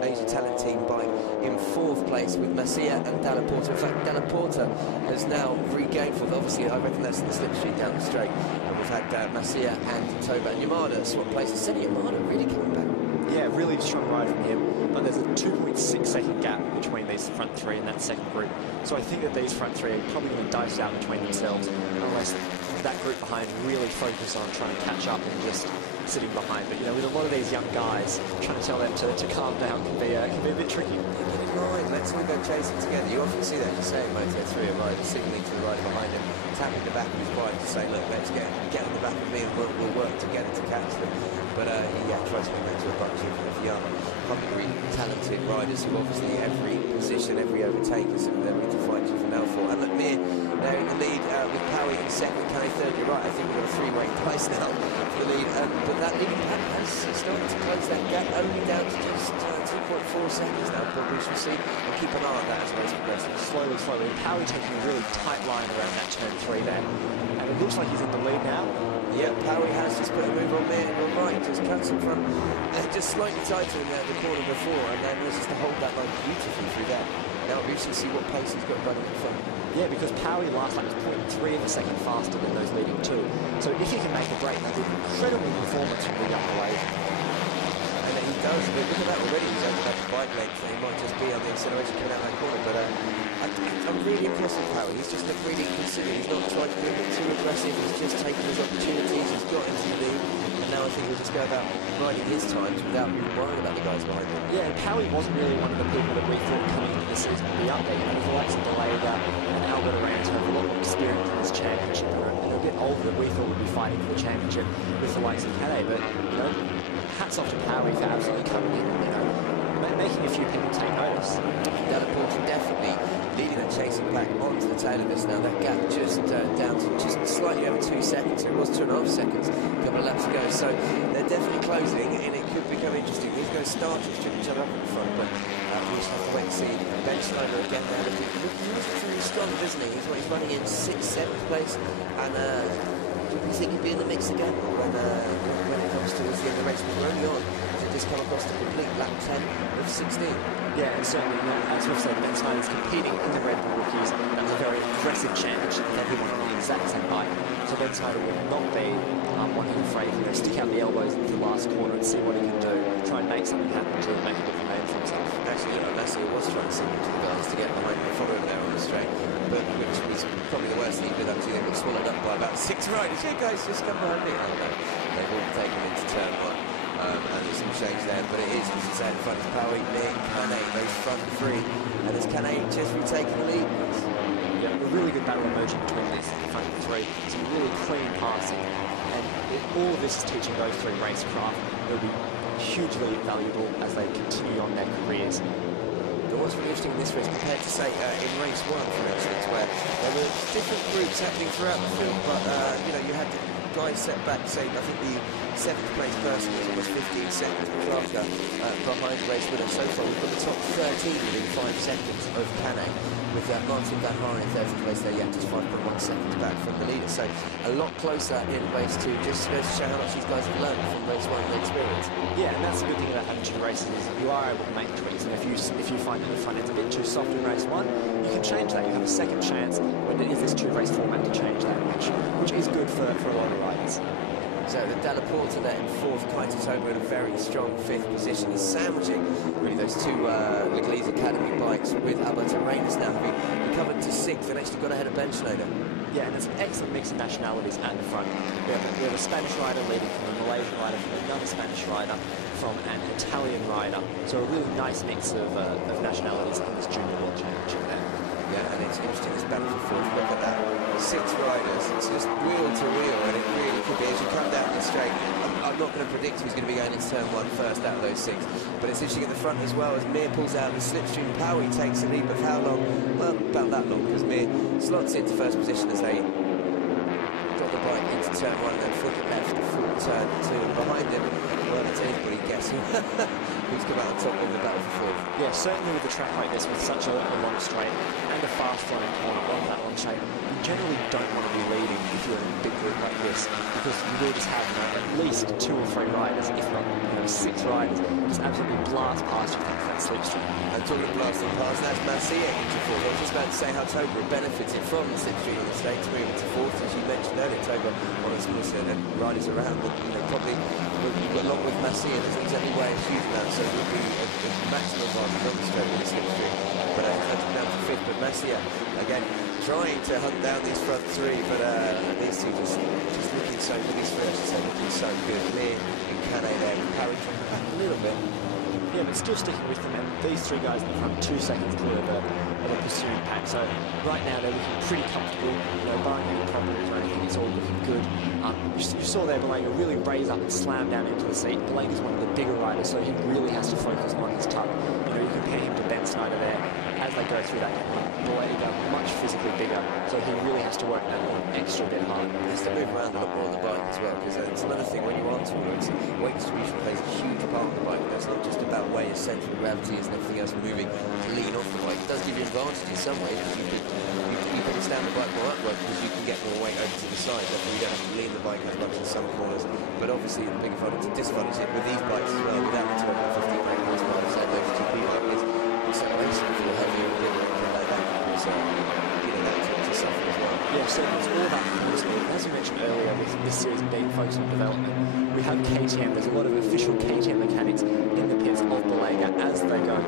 Asia Talent Team bike in 4th place with Masia and Dalla Porta. In fact, Dalla Porta has now regained 4th. Obviously, I reckon that's the slipstream down the straight. And we've had Masia and Toba and Yamada swap places. Seni Yamada really coming back. Yeah, really strong ride from him, but there's a 2.6 second gap between these front 3 and that second group. So I think that these front 3 are probably going to dice it out between themselves, unless that group behind really focus on trying to catch up and just sitting behind. But, you know, with a lot of these young guys, trying to tell them to calm down can be a bit tricky. Get in line, let's all go chasing together. You often see that, you say, Moto 3 of riders signalling to the rider behind him, tapping the back of his bike to say, look, let's get on the back of me and we'll work together to catch them. But yeah, tries to make that to a bunch of young, hungry, talented riders who obviously every position, every overtake is something they're going to fight you for now for. And look, Mir there in the lead with Powie in second, Canay third. You're right, I think we've got a 3-way price now for the lead, but that lead has started to close that gap, only down to just 2.4 seconds now, but we shall see and keep an eye on that as the race progresses. Slowly. Powie taking a really tight line around that turn 3 there. And it looks like he's in the lead now. Yeah, Powie has just put a move on there, on right, just cuts him from just slightly tighter in the corner before, and then manages to hold that line beautifully through there. Now we shall see what pace he's got running in front. Yeah, because Powie last lap was 0.3 of a second faster than those leading two. So if he can make a break, that's an incredible performance from the young Malaysian. And he does, but look at that already, he's opened up the bike length, and he might just be on the acceleration coming out that corner, but I'm really impressed with Powie. He's just looked really considered, he's not tried to be a bit too aggressive, he's just taken his opportunities, he's got into the lead, and now I think he'll just go about riding his times without worrying about the guys behind him. Yeah, and Powie wasn't really one of the people that we thought coming into the season would be up there. You know, with the likes of Delayga and Albert Arantes have a lot more experience in this championship, and a bit older that we thought would be fighting for the championship with the likes of Cadet, but, you know, hats off to Powie for absolutely coming in and, you know, making a few people take notice. Delaporte definitely leading that chasing pack onto the tail of this now. That gap just down to just slightly over 2 seconds. It was 2.5 seconds a couple of laps ago. So they're definitely closing, and it could become interesting. These guys start to strip each other up in the front, but we just have to wait and see. Ben Schneider again there looking really strong, isn't he? He's running in 6th, 7th place, and we think he'd be in the mix again when it comes towards the end of the race. We're only on. Just come across the complete lap 10 of 16. Yeah, and certainly, you know, as we've said, Ben Snyder's competing in the Red Bull Rookies. That's a very aggressive championship with everyone on the exact same bike. So Ben Snyder will not be one who's afraid to, you know, stick out the elbows into the last corner and see what he can do, try and make something happen to make a different name for himself. Actually, you know, Massey was trying to signal to the guys to get behind him and follow him there on the straight, but which was probably the worst thing he did. Actually, they got swallowed up by about 6 riders. Hey guys, just come behind me. Oh no, they've all taken him into turn 1. And there's some change there, but it is, as you say, in front of Powie, Nick, Canet, those front 3, and as Canet just retaking the lead. Yeah, a really good battle emerging between these front 3, some really clean passing, and all of this is teaching those 3 racecraft. They'll be hugely valuable as they continue on their careers. But what's really interesting in this race compared to, say, in race 1, for instance, where there were different groups happening throughout the field, but, you know, you had guys set back, say, I think the 7th place person was almost 15 seconds behind the race winner. So far, we've got the top 13 within 5 seconds of Canet, with Martin Vanhaeren in 13th place there, yeah, just 5.1 seconds back from the leader. So a lot closer in race 2, just goes to show how much these guys have learned from race 1 and the experience. Yeah, and that's the good thing about having 2 races is you are able to make tweaks, and if you find that the front end's a bit too soft in race 1, you can change that. You have a second chance when it is this 2-race format to change that, which is good for a lot of riders. So the Delaporte there in 4th, Kaitatoba in a very strong 5th position. He's sandwiching really those 2 Legalese Academy bikes with Albert Arantes now having recovered to 6th and actually got ahead of Ben Schneider. Yeah, and there's an excellent mix of nationalities at the front. We have a Spanish rider leading from a Malaysian rider, from another Spanish rider, from an Italian rider. So a really nice mix of nationalities in this Junior World Championship there. Yeah, and it's interesting, this battle for 4th. Look at that. 6 riders. It's just wheel to wheel, and it really could be. As you come down the straight, I'm not going to predict who's going to be going into turn 1 first out of those 6. But it's interesting at the front as well, as Mir pulls out the slipstream. Powie takes the lead, but how long? Well, about that long, because Mir slots into first position as they drop the bike into turn 1 and then flick it left for turn 2. And behind him, well, that's anybody guessing who's come out on top in the battle for 4th. Yeah, certainly with a track like this, with such a long straight and a fast-flowing corner on that long straight, you generally don't want to be leading if you're in a big group like this, because you will just have, you know, at least 2 or 3 riders, if not, you know, 6 riders, just absolutely blast past you for that slipstream. And talking of blasting past, that's Massier into 4th. I was just about to say how Toba benefited from the slipstream in the States, moving to 4th, as you mentioned earlier. Toba on his course and riders around, but, you know, probably you've got along with Massier, there's only way of shooting that, so it would be a maximum advantage on the straight with the slipstream. But down to 5th, but Massier again trying to hunt down these front 3, but these 2 just looking so good. These 3, I should say, looking so good. Mir and Canet there, Powie dropping back a little bit. Yeah, but still sticking with them, and these 3 guys in the front, 2 seconds clear of a pursuing pack. So right now they're looking pretty comfortable. You know, barring any problems or anything, it's all looking good. You saw there Belenga really raise up and slam down into the seat. Belenga's one of the bigger riders, so he really has to focus on his tuck. You know, you compare him to Ben Snyder there. As as they go through that corner, Ballega much physically bigger, so he really has to work that one extra bit hard. He has to move around a lot more on the bike as well, because it's another thing when you are taller, weight distribution plays a huge part of the bike. It's not just about where your central gravity is and everything else moving to lean off the bike. It does give you an advantage in some ways. You can stand the bike more upward because you can get more weight over to the side, therefore you don't have to lean the bike as much in some corners. But obviously the big disadvantage with these bikes as well, without the 215 brake horsepower, so those two bike is acceleration if you're heavier and bigger, that can cause that to suffer as well. Yeah, so it's all about corner speed. As you mentioned earlier, with this series being focused on development, we have KTM. There's a lot of official KTM mechanics in the pits of Ballega as they go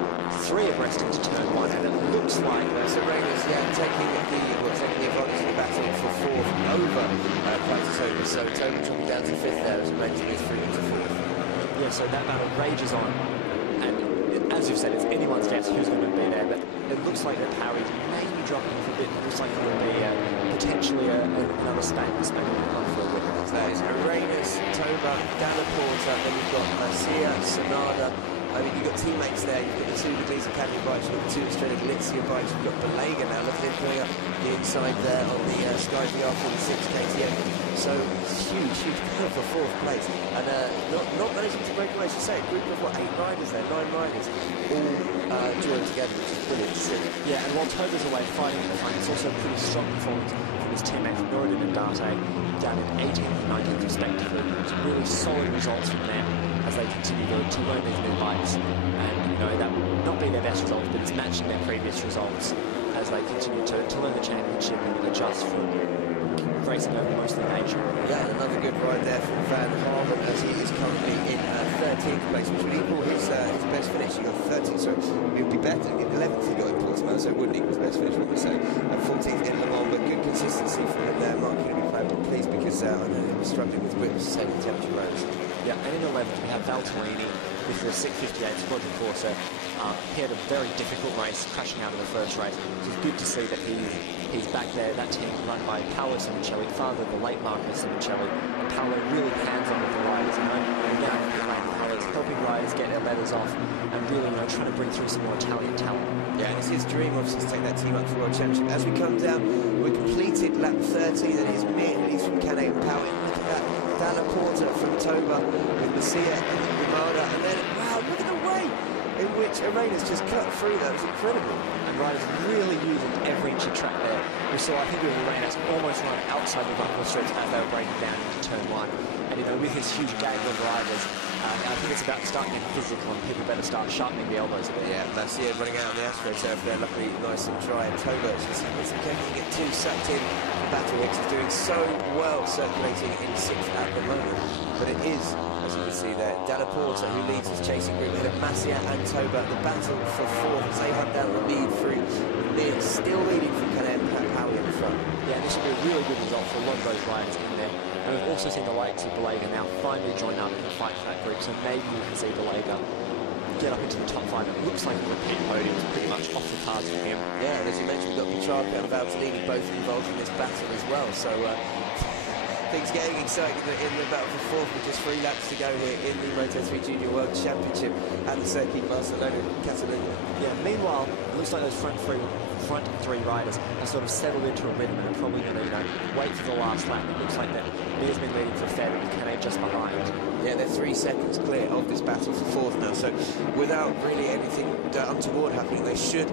3 abreast into turn 1, and it looks like so Reynolds, taking the advantage of the battle for 4th over Toba. So Toba dropping down to 5th there as Reynolds moves through into 4th. Yeah, so that battle rages on, and as you've said, it's anyone's guess who's going to be there, but it looks like that Powie may be dropping off a bit. It looks like it will be potentially another Spaniard run for a win. So that is Arenas, Toba, Dalla Porta, then you've got Masia, Sonada. I mean, you've got teammates there. You've got the 2 Degrees Academy bikes, you've got the 2 Estrella Galizia bikes, you've got Ballega now looking coming up the inside there on the Sky VR46 KTM. So huge battle for 4th place, and not managing to break away. As you say, a group of 8 riders there, 9 riders, all joined together, which is brilliant to see. Yeah, and while Toba's away fighting at the front, it's also a pretty strong performance from his teammate from Norridin and Date, down in 18th and 19th respectively. Some really solid results from them as they continue to learn these new bikes, and that will not be their best results, but it's matching their previous results as they continue to learn the championship and adjust from racing over mostly Asia. Yeah, another good ride there from Vanhaeren as he is currently in 13th place, which would equal his best finish. He got 13th, so it would be better. 11th he got in Portsmouth, so it wouldn't equal his best finish, would we say. 14th in Le Mans, but good consistency from him there. Mark Kennedy playing well, pleased because I know he was struggling with whips, same with temperature roads. Yeah, and in 11th we have Valtellini with the 658 Squadron Corsa. He had a very difficult race, crashing out of the first race. So it's good to see that he's back there. That team run by Paolo Simoncelli, father of the late Marco Simoncelli. And Paolo really hands-on with the riders. Paolo's helping riders get their leathers off and really trying to bring through some more Italian talent. Yeah, and it's his dream, obviously, to take that team up to the World Championship. As we come down, we completed lap 30. That is Mears from Canet and Powie. Look at that. Dalla Porta from Toba with Masia and Ramada. And then, wow, look at the way in which Arenas just cut through. That was incredible. And riders really using every inch of track there. We saw, I think, with Arenas almost run outside the buckle strips as they were breaking down into turn 1. And, with his huge gaggle of riders, I think it's about starting getting physical, and people better start sharpening the elbows a bit. Yeah, Masia running out on the AstroTurf there, luckily nice and dry. And Toba, it's okay to get too sucked in the battle here, 'cause he's doing so well circulating in 6th at the moment. But it is, as you can see there, Dalla Porta who leads his chasing group ahead of Masia and Toba. The battle for 4th as they hunt down the lead through with Mears still leading from Canet and Powie in the front. Yeah, this will be a really good result for a lot of those riders in there. And we've also seen the likes of Ballega now finally join up in the fight for that group, so maybe we can see Ballega get up into the top 5. It looks like the repeat podium is pretty much off the cards for him. Yeah, and as you mentioned, we've got Petrarca and Valtellini both involved in this battle as well, so things getting exciting in the battle for 4th with just 3 laps to go here in the Moto3 Junior World Championship at the circuit Barcelona, Catalunya. Yeah, meanwhile, it looks like those front three riders have sort of settled into a rhythm and are probably going to, wait for the last lap. It looks like that Mears been leading for fair, and Canet just behind. Yeah, they're 3 seconds clear of this battle for 4th now, so without really anything untoward happening, they should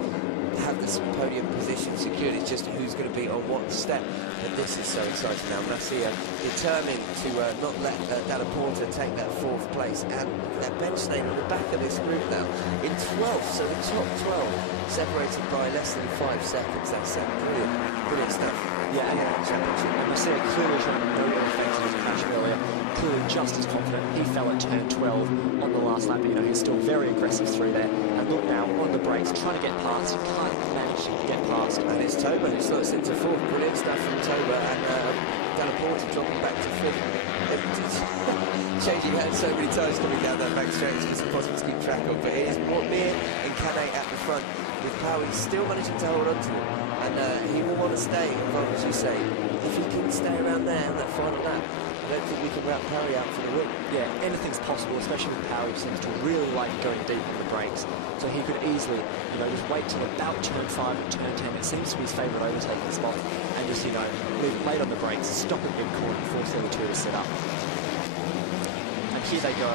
have this podium position secured. It's just who's going to be on what step. But this is so exciting now. Masia determined to not let Dalla Porta take that 4th place, and that bench name in the back of this group now in 12th, so the top 12 separated by less than 5 seconds. That's brilliant stuff. Yeah, championship. And Masia clearly showing no real effects of his crash earlier. Clearly just as confident. He fell at turn 12 on the last lap, but he's still very aggressive through there. And look now, on the brakes, trying to get past. Can't manage to get past. And it's Toba who slots into 4th. Brilliant stuff from Toba, and Dalla Porta dropping back to 5th. Changing hands so many times coming down that back straight, it's just impossible to keep track of. But it is Mears and Canet at the front, with Powie still managing to hold on to him. And he will want to stay involved, as you say. If he can stay around there on that final lap, don't think we can wrap Parry out for the win. Yeah, anything's possible, especially with Power, who seems to really like going deep in the brakes. So he could easily, just wait till about turn 5 and turn 10. It seems to be his favourite overtaking spot. And just, leave late on the brakes, stop at mid-corner, force the other two to sit up. And here they go,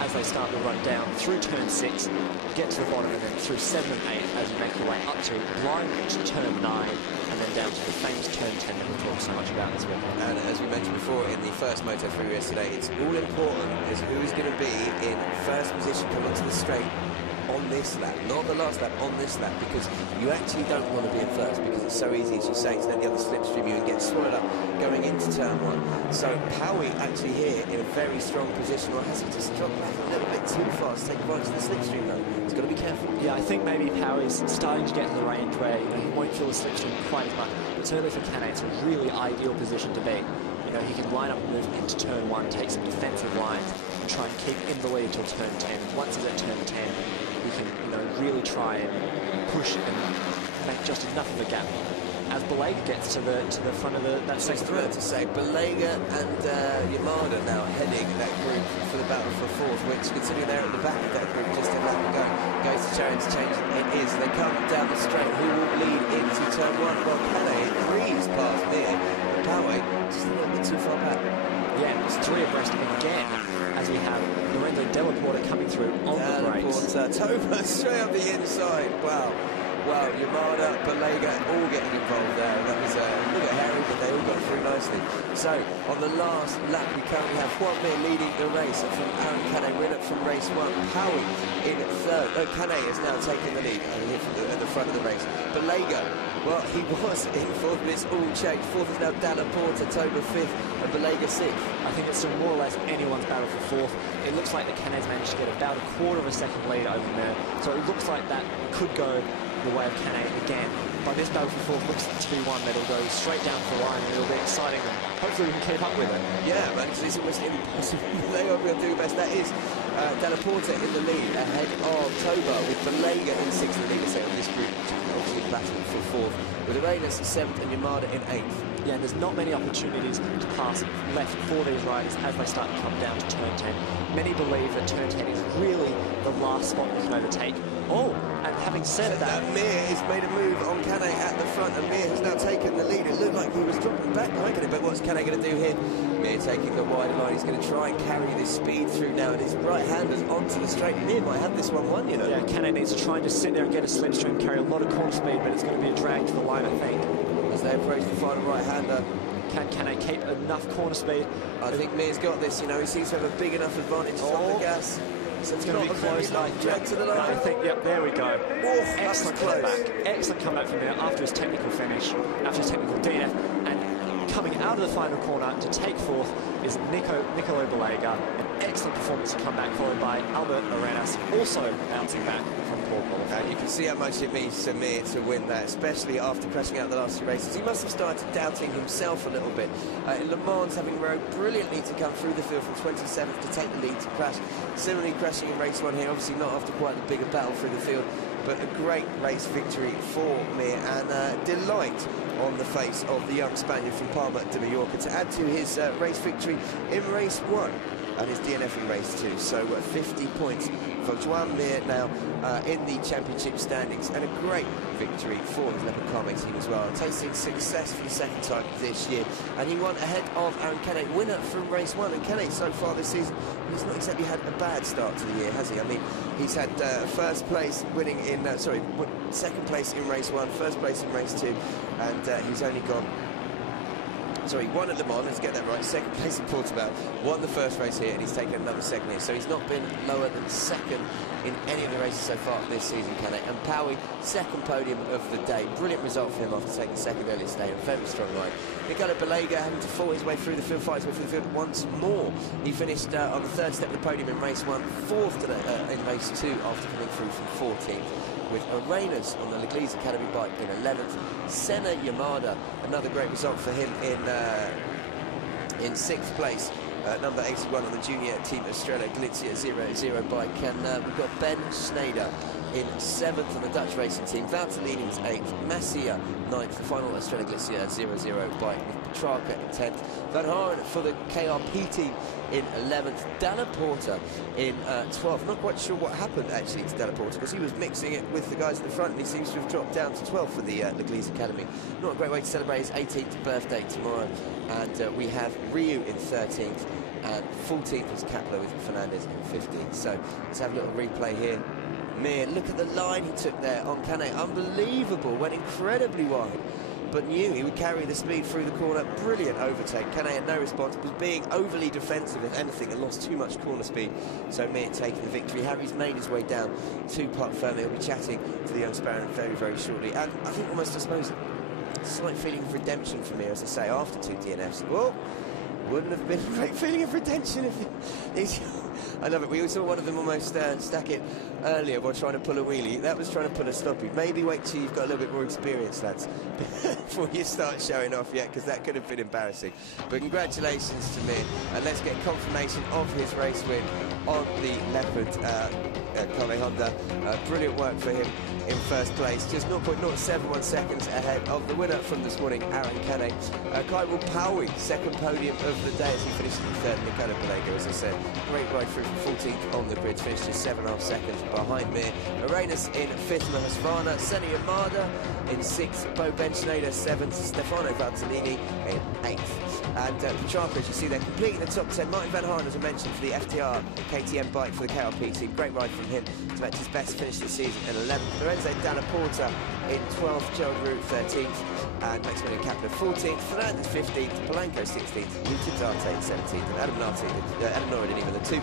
as they start the run down through turn 6, get to the bottom, and then through 7 and 8 as you make your way up to blind to turn 9, and then down to the famous turn 10 that we talk so much about as well. And as we mentioned before in the first Moto3 race today, it's all important is who is going to be in first position coming to the straight on this lap, not the last lap, on this lap, because you actually don't want to be in first because it's so easy, as you say, to let the other slipstream you and get swallowed up going into turn 1. So Powie actually here in a very strong position, or has he just dropped back a little bit too far to take advantage of the slipstream though? He's got to be careful. Yeah, I think maybe Powie's starting to get to the range where he won't feel the slipstream quite as much. But certainly for Canet, it's a really ideal position to be. He can line up and move into turn 1, take some defensive lines, and try and keep in the lead until turn 10. Once he's at turn 10, he can, really try and push and make just enough of a gap. As Belega gets to the front of that second group. To say, Belega and Yamada now heading that group for the battle for fourth, which, considering they're at the back of that group just a lap ago, goes to Sharon's change. It is. They come down the straight. Who will lead into turn 1? Well, Canet breezed past Mir. Powie just a little bit too far back. Yeah, it's 3 abreast again, as we have Lorenzo Della Porta coming through on the brakes. Toba straight up the inside. Wow. Well, Yamada, Belega, all getting involved there. That was a look at Harry, but they all got through nicely. So, on the last lap, we currently have Juan Mir leading the race from Aaron Canet, winner from race 1. Powie in third. Canet is now taking the lead at the front of the race. Belega, well, he was in fourth, but it's all changed. Fourth is now Dalla Porta, Toba 5th, and Belega 6th. I think it's still more or less anyone's battle for fourth. It looks like the Canet's managed to get about a quarter of a second lead over there. So it looks like that could go the way of Canet again. But this battle for fourth looks to be one that'll go straight down the line, and it'll be exciting, and hopefully we can keep up with it. Yeah, man, because it's almost impossible. They are going to do best. That is Dalla Porta in the lead, ahead of Toba, with Belega in 6th in the lead, so this group obviously battling for fourth, with Arenas 7th and Yamada in 8th. Yeah, and there's not many opportunities to pass left for these riders as they start to come down to turn 10. Many believe that turn 10 is really the last spot you can overtake. Oh, and having said that... Mir has made a move on Canet at the front, and Mir has now taken the lead. It looked like he was dropping back behind it, but what's Canet going to do here? Mir taking the wider line. He's going to try and carry this speed through now, and his right-handers onto the straight. Mir might have this one won, Yeah, Canet needs to try and just sit there and get a slipstream, carry a lot of corner speed, but it's going to be a drag to the line, I think. As they approach the final right-hander. Can Canet keep enough corner speed? I think Mir's got this, he seems to have a big enough advantage on the gas. So it's going to be close. Drag to the line. I think, yep, there we go. Excellent comeback. Excellent comeback from there after his technical finish, after his technical DNF. And coming out of the final corner to take fourth is Nicolo Belega. An excellent performance to come back, followed by Albert Arenas, also bouncing back from poor qualifying. And you can see how much it means to Mir to win that, especially after crashing out the last 2 races. He must have started doubting himself a little bit. In Le Mans, having rode brilliantly to come through the field from 27th to take the lead to crash. Similarly crashing in race 1 here, obviously not after quite a bigger battle through the field, but a great race victory for Mir, and delight on the face of the young Spaniard from Palma de Mallorca to add to his race victory in race 1 and his DNF in race 2. So 50 points for Joan Mir now in the championship standings, and a great victory for his Leopard Carme team as well. Tasting success for the 2nd time this year, and he won ahead of Aaron Canet, winner from race 1. And Canet so far this season, he's not exactly had a bad start to the year, has he? I mean, he's had first place winning in, second place in race 1, first place in race 2, and he's only gone... Sorry, won at Le Mans, let's get that right, second place in Portimao, won the first race here, and he's taken another second here. So he's not been lower than second in any of the races so far this season, Canet. And Powie, second podium of the day. Brilliant result for him after taking second earliest day, a very strong line. Nicolo Belega having to fought his way through the field, fight his way through the field once more. He finished on the 3rd step of the podium in race 1, 4th in race 2 after coming through from 14th. With Arenas on the L'Eglise Academy bike in 11th. Senna Yamada, another great result for him in 6th place. Number 81 on the junior team Estrella Galizia 00 bike. And we've got Ben Schneider in 7th on the Dutch racing team. Valtellini was 8th, Massia 9th, the final Estrella Galicia 0-0 bike with Petrarca in 10th. Vanhaeren for the KRP team in 11th, Dalla Porta in 12th. Not quite sure what happened actually to Dalla Porta, because he was mixing it with the guys in the front and he seems to have dropped down to 12th for the Leglise Academy. Not a great way to celebrate his 18th birthday tomorrow. And we have Ryu in 13th and 14th was Kapler with Fernandez in 15th. So let's have a little replay here. Mir, look at the line he took there on Canet. Unbelievable, went incredibly wide, but knew he would carry the speed through the corner. Brilliant overtake. Canet had no response, was being overly defensive, if anything, and lost too much corner speed. So Mir taking the victory. Harry's made his way down to Parc Ferme. He'll be chatting to the young Sparrow very, very shortly. And I think almost, I suppose, a slight feeling of redemption for Mir, as I say, after 2 DNFs. Well, wouldn't have been a great feeling of redemption if I love it. We saw one of them almost stack it earlier while trying to pull a wheelie. That was trying to pull a stoppie. Maybe wait till you've got a little bit more experience, lads, before you start showing off yet, because that could have been embarrassing. But congratulations to Mir, and let's get confirmation of his race win on the Leopard Kole Honda. Brilliant work for him in first place, just 0.071 seconds ahead of the winner from this morning, Aaron Canet. Kyril Powie, second podium of the day as he finished in third. Nicola Pelego, as I said, great ride through from 14th on the grid, finished just 7.5 seconds behind Mir. Arenas in 5th, Mahasvana, Seni Amada in 6th, Bo Benchnader 7th, Stefano Valtellini in 8th. And Petrarca, as you see there, completing the top 10. Martin Vanhaeren, as I mentioned, for the FTR KTM bike for the KRP team. Great ride from him to match his best finish this season in 11th. Lorenzo Dalla Porta in 12th, Gerald Root 13th, and Maximilian Kapler 14th, Fernandez 15th, Polanco 16th, Luca Darte 17th, and Adam Nora didn't even, the two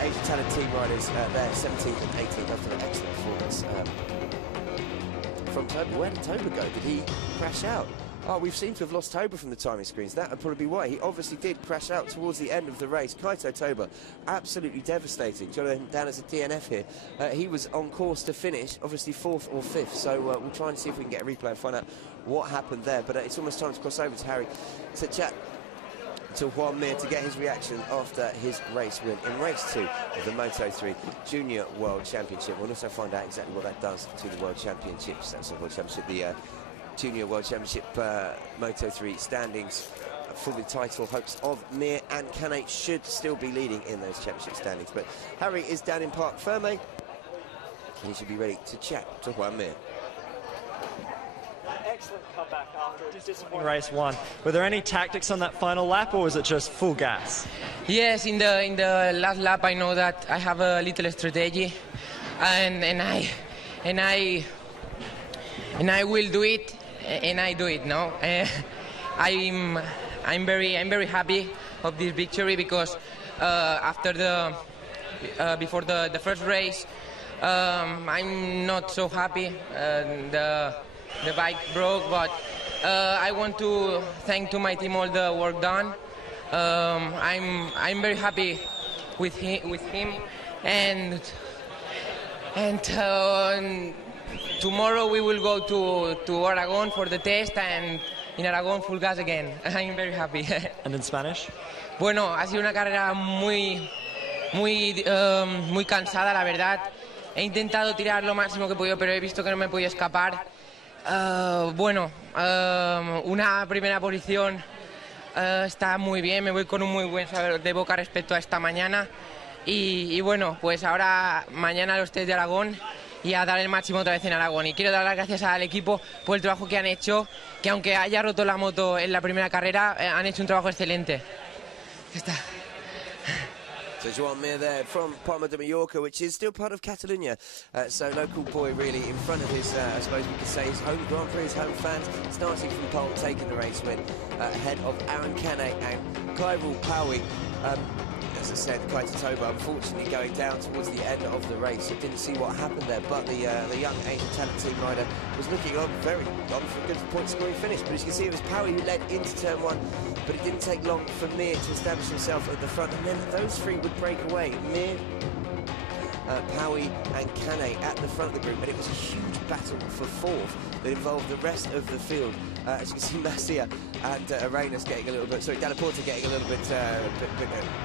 Asian talent team riders there, 17th and 18th, after an excellent performance from Toba. Where did Toba go? Did he crash out? Oh, we've seemed to have lost Toba from the timing screens. That would probably be why. He obviously did crash out towards the end of the race. Kaito Toba, absolutely devastating. Jonathan down as a DNF here. He was on course to finish, obviously 4th or 5th. So we'll try and see if we can get a replay and find out what happened there. But it's almost time to cross over to Harry to chat to Juan Mir to get his reaction after his race win in race 2 of the Moto3 Junior World Championship. We'll also find out exactly what that does to the World Championships. That's the World Championship, the Junior World Championship Moto3 standings for the title. Hopes of Mir and Canet should still be leading in those championship standings. But Harry is down in Parc Ferme, and he should be ready to chat to Juan Mir. Excellent comeback after a disappointing race 1. Were there any tactics on that final lap, or was it just full gas? Yes, in the last lap I know that I have a little strategy, and I will do it, and I do it now. I'm very happy of this victory, because after before the first race, I'm not so happy. The bike broke, but I want to thank to my team all the work done. I'm very happy with him, and tomorrow we will go to Aragon for the test, and in Aragon full gas again. I'm very happy. And in Spanish? Bueno, ha sido una carrera muy cansada, la verdad. He intentado tirar lo máximo que he podido, pero he visto que no me he podido escapar. Bueno, una primera posición está muy bien, me voy con un muy buen sabor de boca respecto a esta mañana. Y bueno, pues ahora mañana los test de Aragón y a dar el máximo otra vez en Aragón. Y quiero dar las gracias al equipo por el trabajo que han hecho, que aunque haya roto la moto en la primera carrera, han hecho un trabajo excelente. Ya está. So Joan Mir there from Palma de Mallorca, which is still part of Catalonia. So local boy really in front of his, I suppose we could say, his home Grand Prix, his home fans, starting from pole, taking the race win ahead of Aaron Canet and Kyril Powie. As I said, Kaito Toba unfortunately going down towards the end of the race. I didn't see what happened there, but the young Asian talent team rider was looking on for a good point scoring finish. But as you can see, it was Powie who led into turn 1, but it didn't take long for Mir to establish himself at the front, and then those three would break away. Mir, Powie and Canet at the front of the group, and it was a huge battle for 4th that involved the rest of the field As you can see, Masia and Arenas getting a little bit, sorry, Della Porta getting a little bit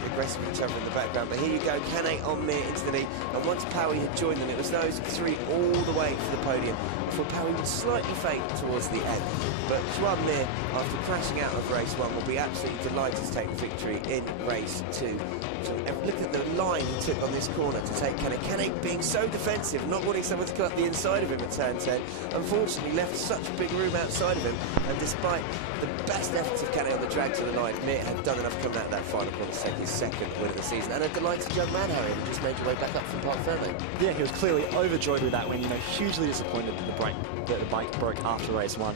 aggressive with each other in the background. But here you go, Canet on Mir into the lead. And once Powie had joined them, it was those three all the way for the podium before Powie would slightly fade towards the end. But Juan Mir, after crashing out of race 1, will be absolutely delighted to take the victory in race 2. So look at the line he took on this corner to take Canet. Canet being so defensive, not wanting someone to cut the inside of him at turn 10. Unfortunately, left such big room outside of him, and despite the best efforts of Canet on the drag to the line, Mir had done enough coming out of that final corner to take his second win of the season. And a delighted young man, Harry, who just made your way back up from Parc Ferme. Yeah, he was clearly overjoyed with that win. You know, hugely disappointed that the bike broke after race 1.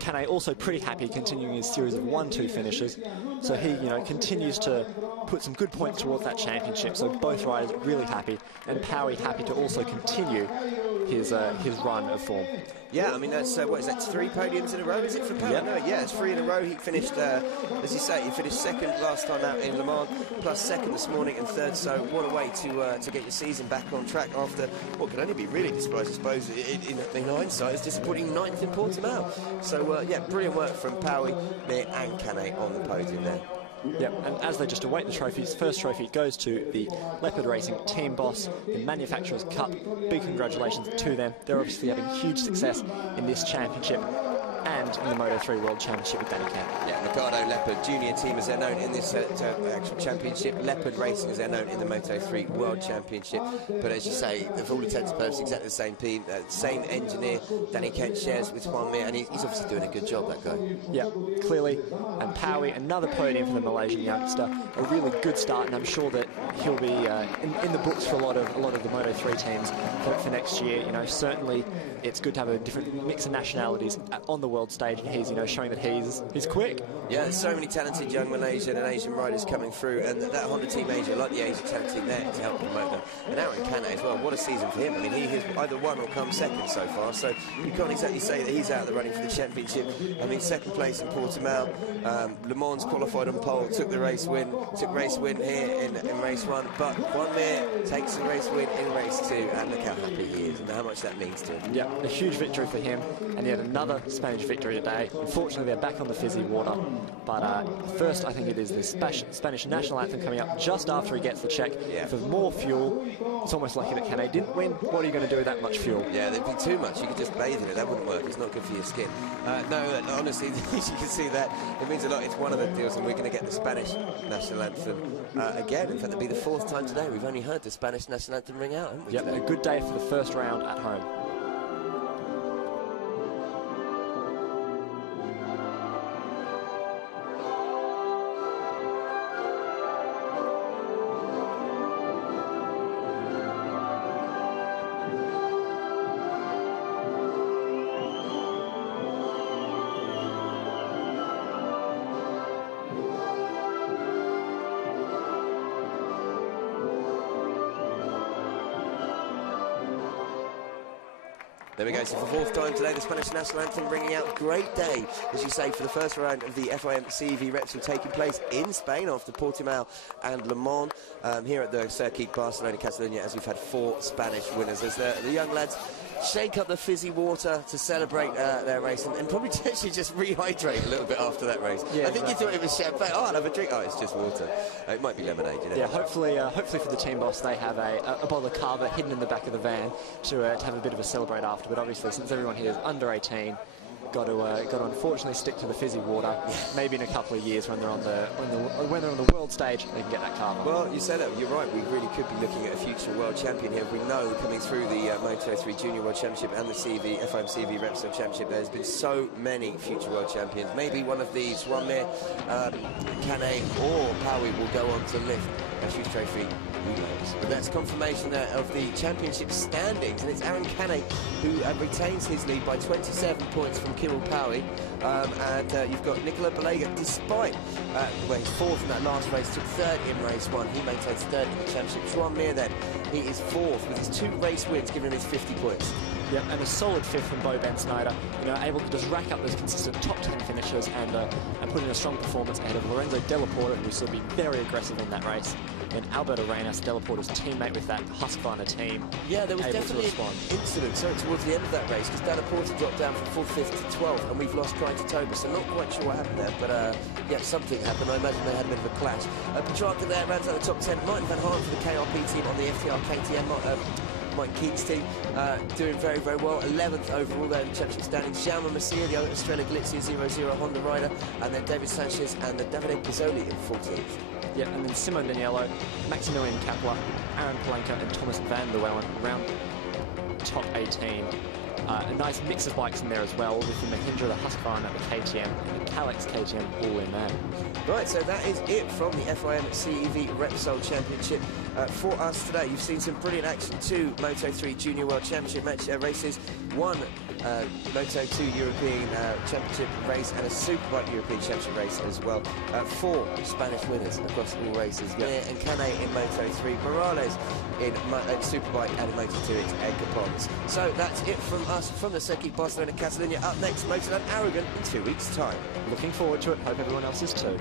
Canet also pretty happy continuing his series of 1-2 finishes, so he, you know, continues to put some good points towards that championship. So both riders really happy, and Powie happy to also continue his run of form. Yeah, I mean, that's, what is that, 3 podiums in a row, is it, for Powie? Yep. No, yeah, it's 3 in a row. He finished, as you say, he finished second last time out in Le Mans, plus second this morning and third, so what a way to get your season back on track after what could only be really surprised, I suppose, in hindsight, is disappointing 9th in Portimao. So, yeah, brilliant work from Powie, Mir and Canet on the podium there. Yep, and as they just await the trophies, first trophy goes to the Leopard Racing team boss, the Manufacturers' Cup. Big congratulations to them. They're obviously having huge success in this championship and in the Moto3 World Championship with Danny Camp. Yeah, Mikado Leopard Junior team as they're known in this actual championship. Leopard Racing as they're known in the Moto3 World Championship. But as you say, for all intents and purposes, exactly the same team, same engineer. Danny Kent shares with Juan Mir, and he's obviously doing a good job, that guy. Yeah, clearly. And Powie, another podium for the Malaysian youngster. A really good start, and I'm sure that he'll be in the books for a lot of the Moto3 teams for next year. You know, certainly it's good to have a different mix of nationalities on the world stage, and he's, you know, showing that he's quick. Yeah, there's so many talented young Malaysian and Asian riders coming through, and that Honda Team Asia, like the Asian talent team there to help promote them. And Aaron Canet as well, what a season for him. I mean, he has either won or come second so far, so you can't exactly say that he's out of the running for the championship. I mean, second place in Portimao, Le Mans qualified on pole, took race win here in race 1, but Juan Mir takes the race win in race 2, and look how happy he is and how much that means to him. Yeah, a huge victory for him, and yet another Spanish victory today. Unfortunately, they're back on the fizzy water, but first I think it is the Spanish national anthem coming up just after he gets the check for more fuel. It's almost lucky that Canet didn't win. What are you going to do with that much fuel? Yeah, there'd be too much. You could just bathe in it. That wouldn't work. It's not good for your skin. No, honestly, as you can see that, it means a lot. It's one of the deals, and we're going to get the Spanish national anthem again. In fact, it'll be the 4th time today. We've only heard the Spanish national anthem ring out, haven't we? Yep, a good day for the first round at home. There we go, so for the 4th time today, the Spanish national anthem bringing out. Great day, as you say, for the first round of the FIM CEV Repsol taking place in Spain after Portimao and Le Mans here at the Circuit Barcelone Catalunya, as we've had 4 Spanish winners as the young lads shake up the fizzy water to celebrate their race and probably actually just rehydrate a little bit after that race. Yeah, I think you thought it was champagne. Oh, I'll have a drink. Oh, it's just water. It might be lemonade, you know. Yeah, hopefully for the team boss, they have a bottle of Cava hidden in the back of the van to have a bit of a celebrate after. But obviously, since everyone here is under 18, got to unfortunately stick to the fizzy water. Maybe in a couple of years when they're on the world stage, they can get that Cava. Well, you say that, you're right. We really could be looking at a future world champion here. We know coming through the Moto3 Junior World Championship and the FIM CV Repsol Championship, there's been so many future world champions. Maybe one of these, Juan Mir, Canet or Powie will go on to lift a huge trophy. Who knows? But that's confirmation of the championship standings, and it's Aaron Canet who retains his lead by 27 points from Kirill Powie, and you've got Nicola Balega, despite where he's 4th in that last race, took 3rd in race 1. He maintains 3rd in the championship. Juan Mir then, he is 4th with his 2 race wins, giving him his 50 points. Yep, and a solid 5th from Bo Ben Snyder, you know, able to just rack up those consistent top 10 finishes and put in a strong performance ahead of Lorenzo Della Porta, who will still be very aggressive in that race. And Alberto Arenas, Della Porta's teammate with that Husqvarna team. Yeah, there was able definitely to respond. an incident towards the end of that race, because Della Porta dropped down from full fifth to 12th, and we've lost Crichton Toba, so not quite sure what happened there, but yeah, something happened. I imagine they had a bit of a clash. Petrarca there rounds out the top 10. Martin Vanhaeren for the KRP team on the FTR KTM. Mike Keats' team doing very, very well. 11th overall there in the championship standings. Jaume Masia, the Estrella Galizia 0-0 Honda rider, and then David Sanchez and the Davide Pizzoli in 14th. Yeah, and then Simon Daniello, Maximilian Kapler, Aaron Palenka, and Thomas van der Wellen around top 18. A nice mix of bikes in there as well, with the Mahindra, the Husqvarna, the KTM, and the Kalex KTM all in there. Right, so that is it from the FIM CEV Repsol Championship for us today. You've seen some brilliant action, 2 Moto3 Junior World Championship races, 1 Moto2 European Championship race, and a Superbike European Championship race as well. 4 Spanish winners across all races. Mir and Canet in Moto3, Morales in Superbike, and in Moto2 it's Edgar Pons. So that's it from us from the Circuit Barcelona Catalunya. Up next, Motorland Aragon in 2 weeks' time. Looking forward to it. Hope everyone else is too.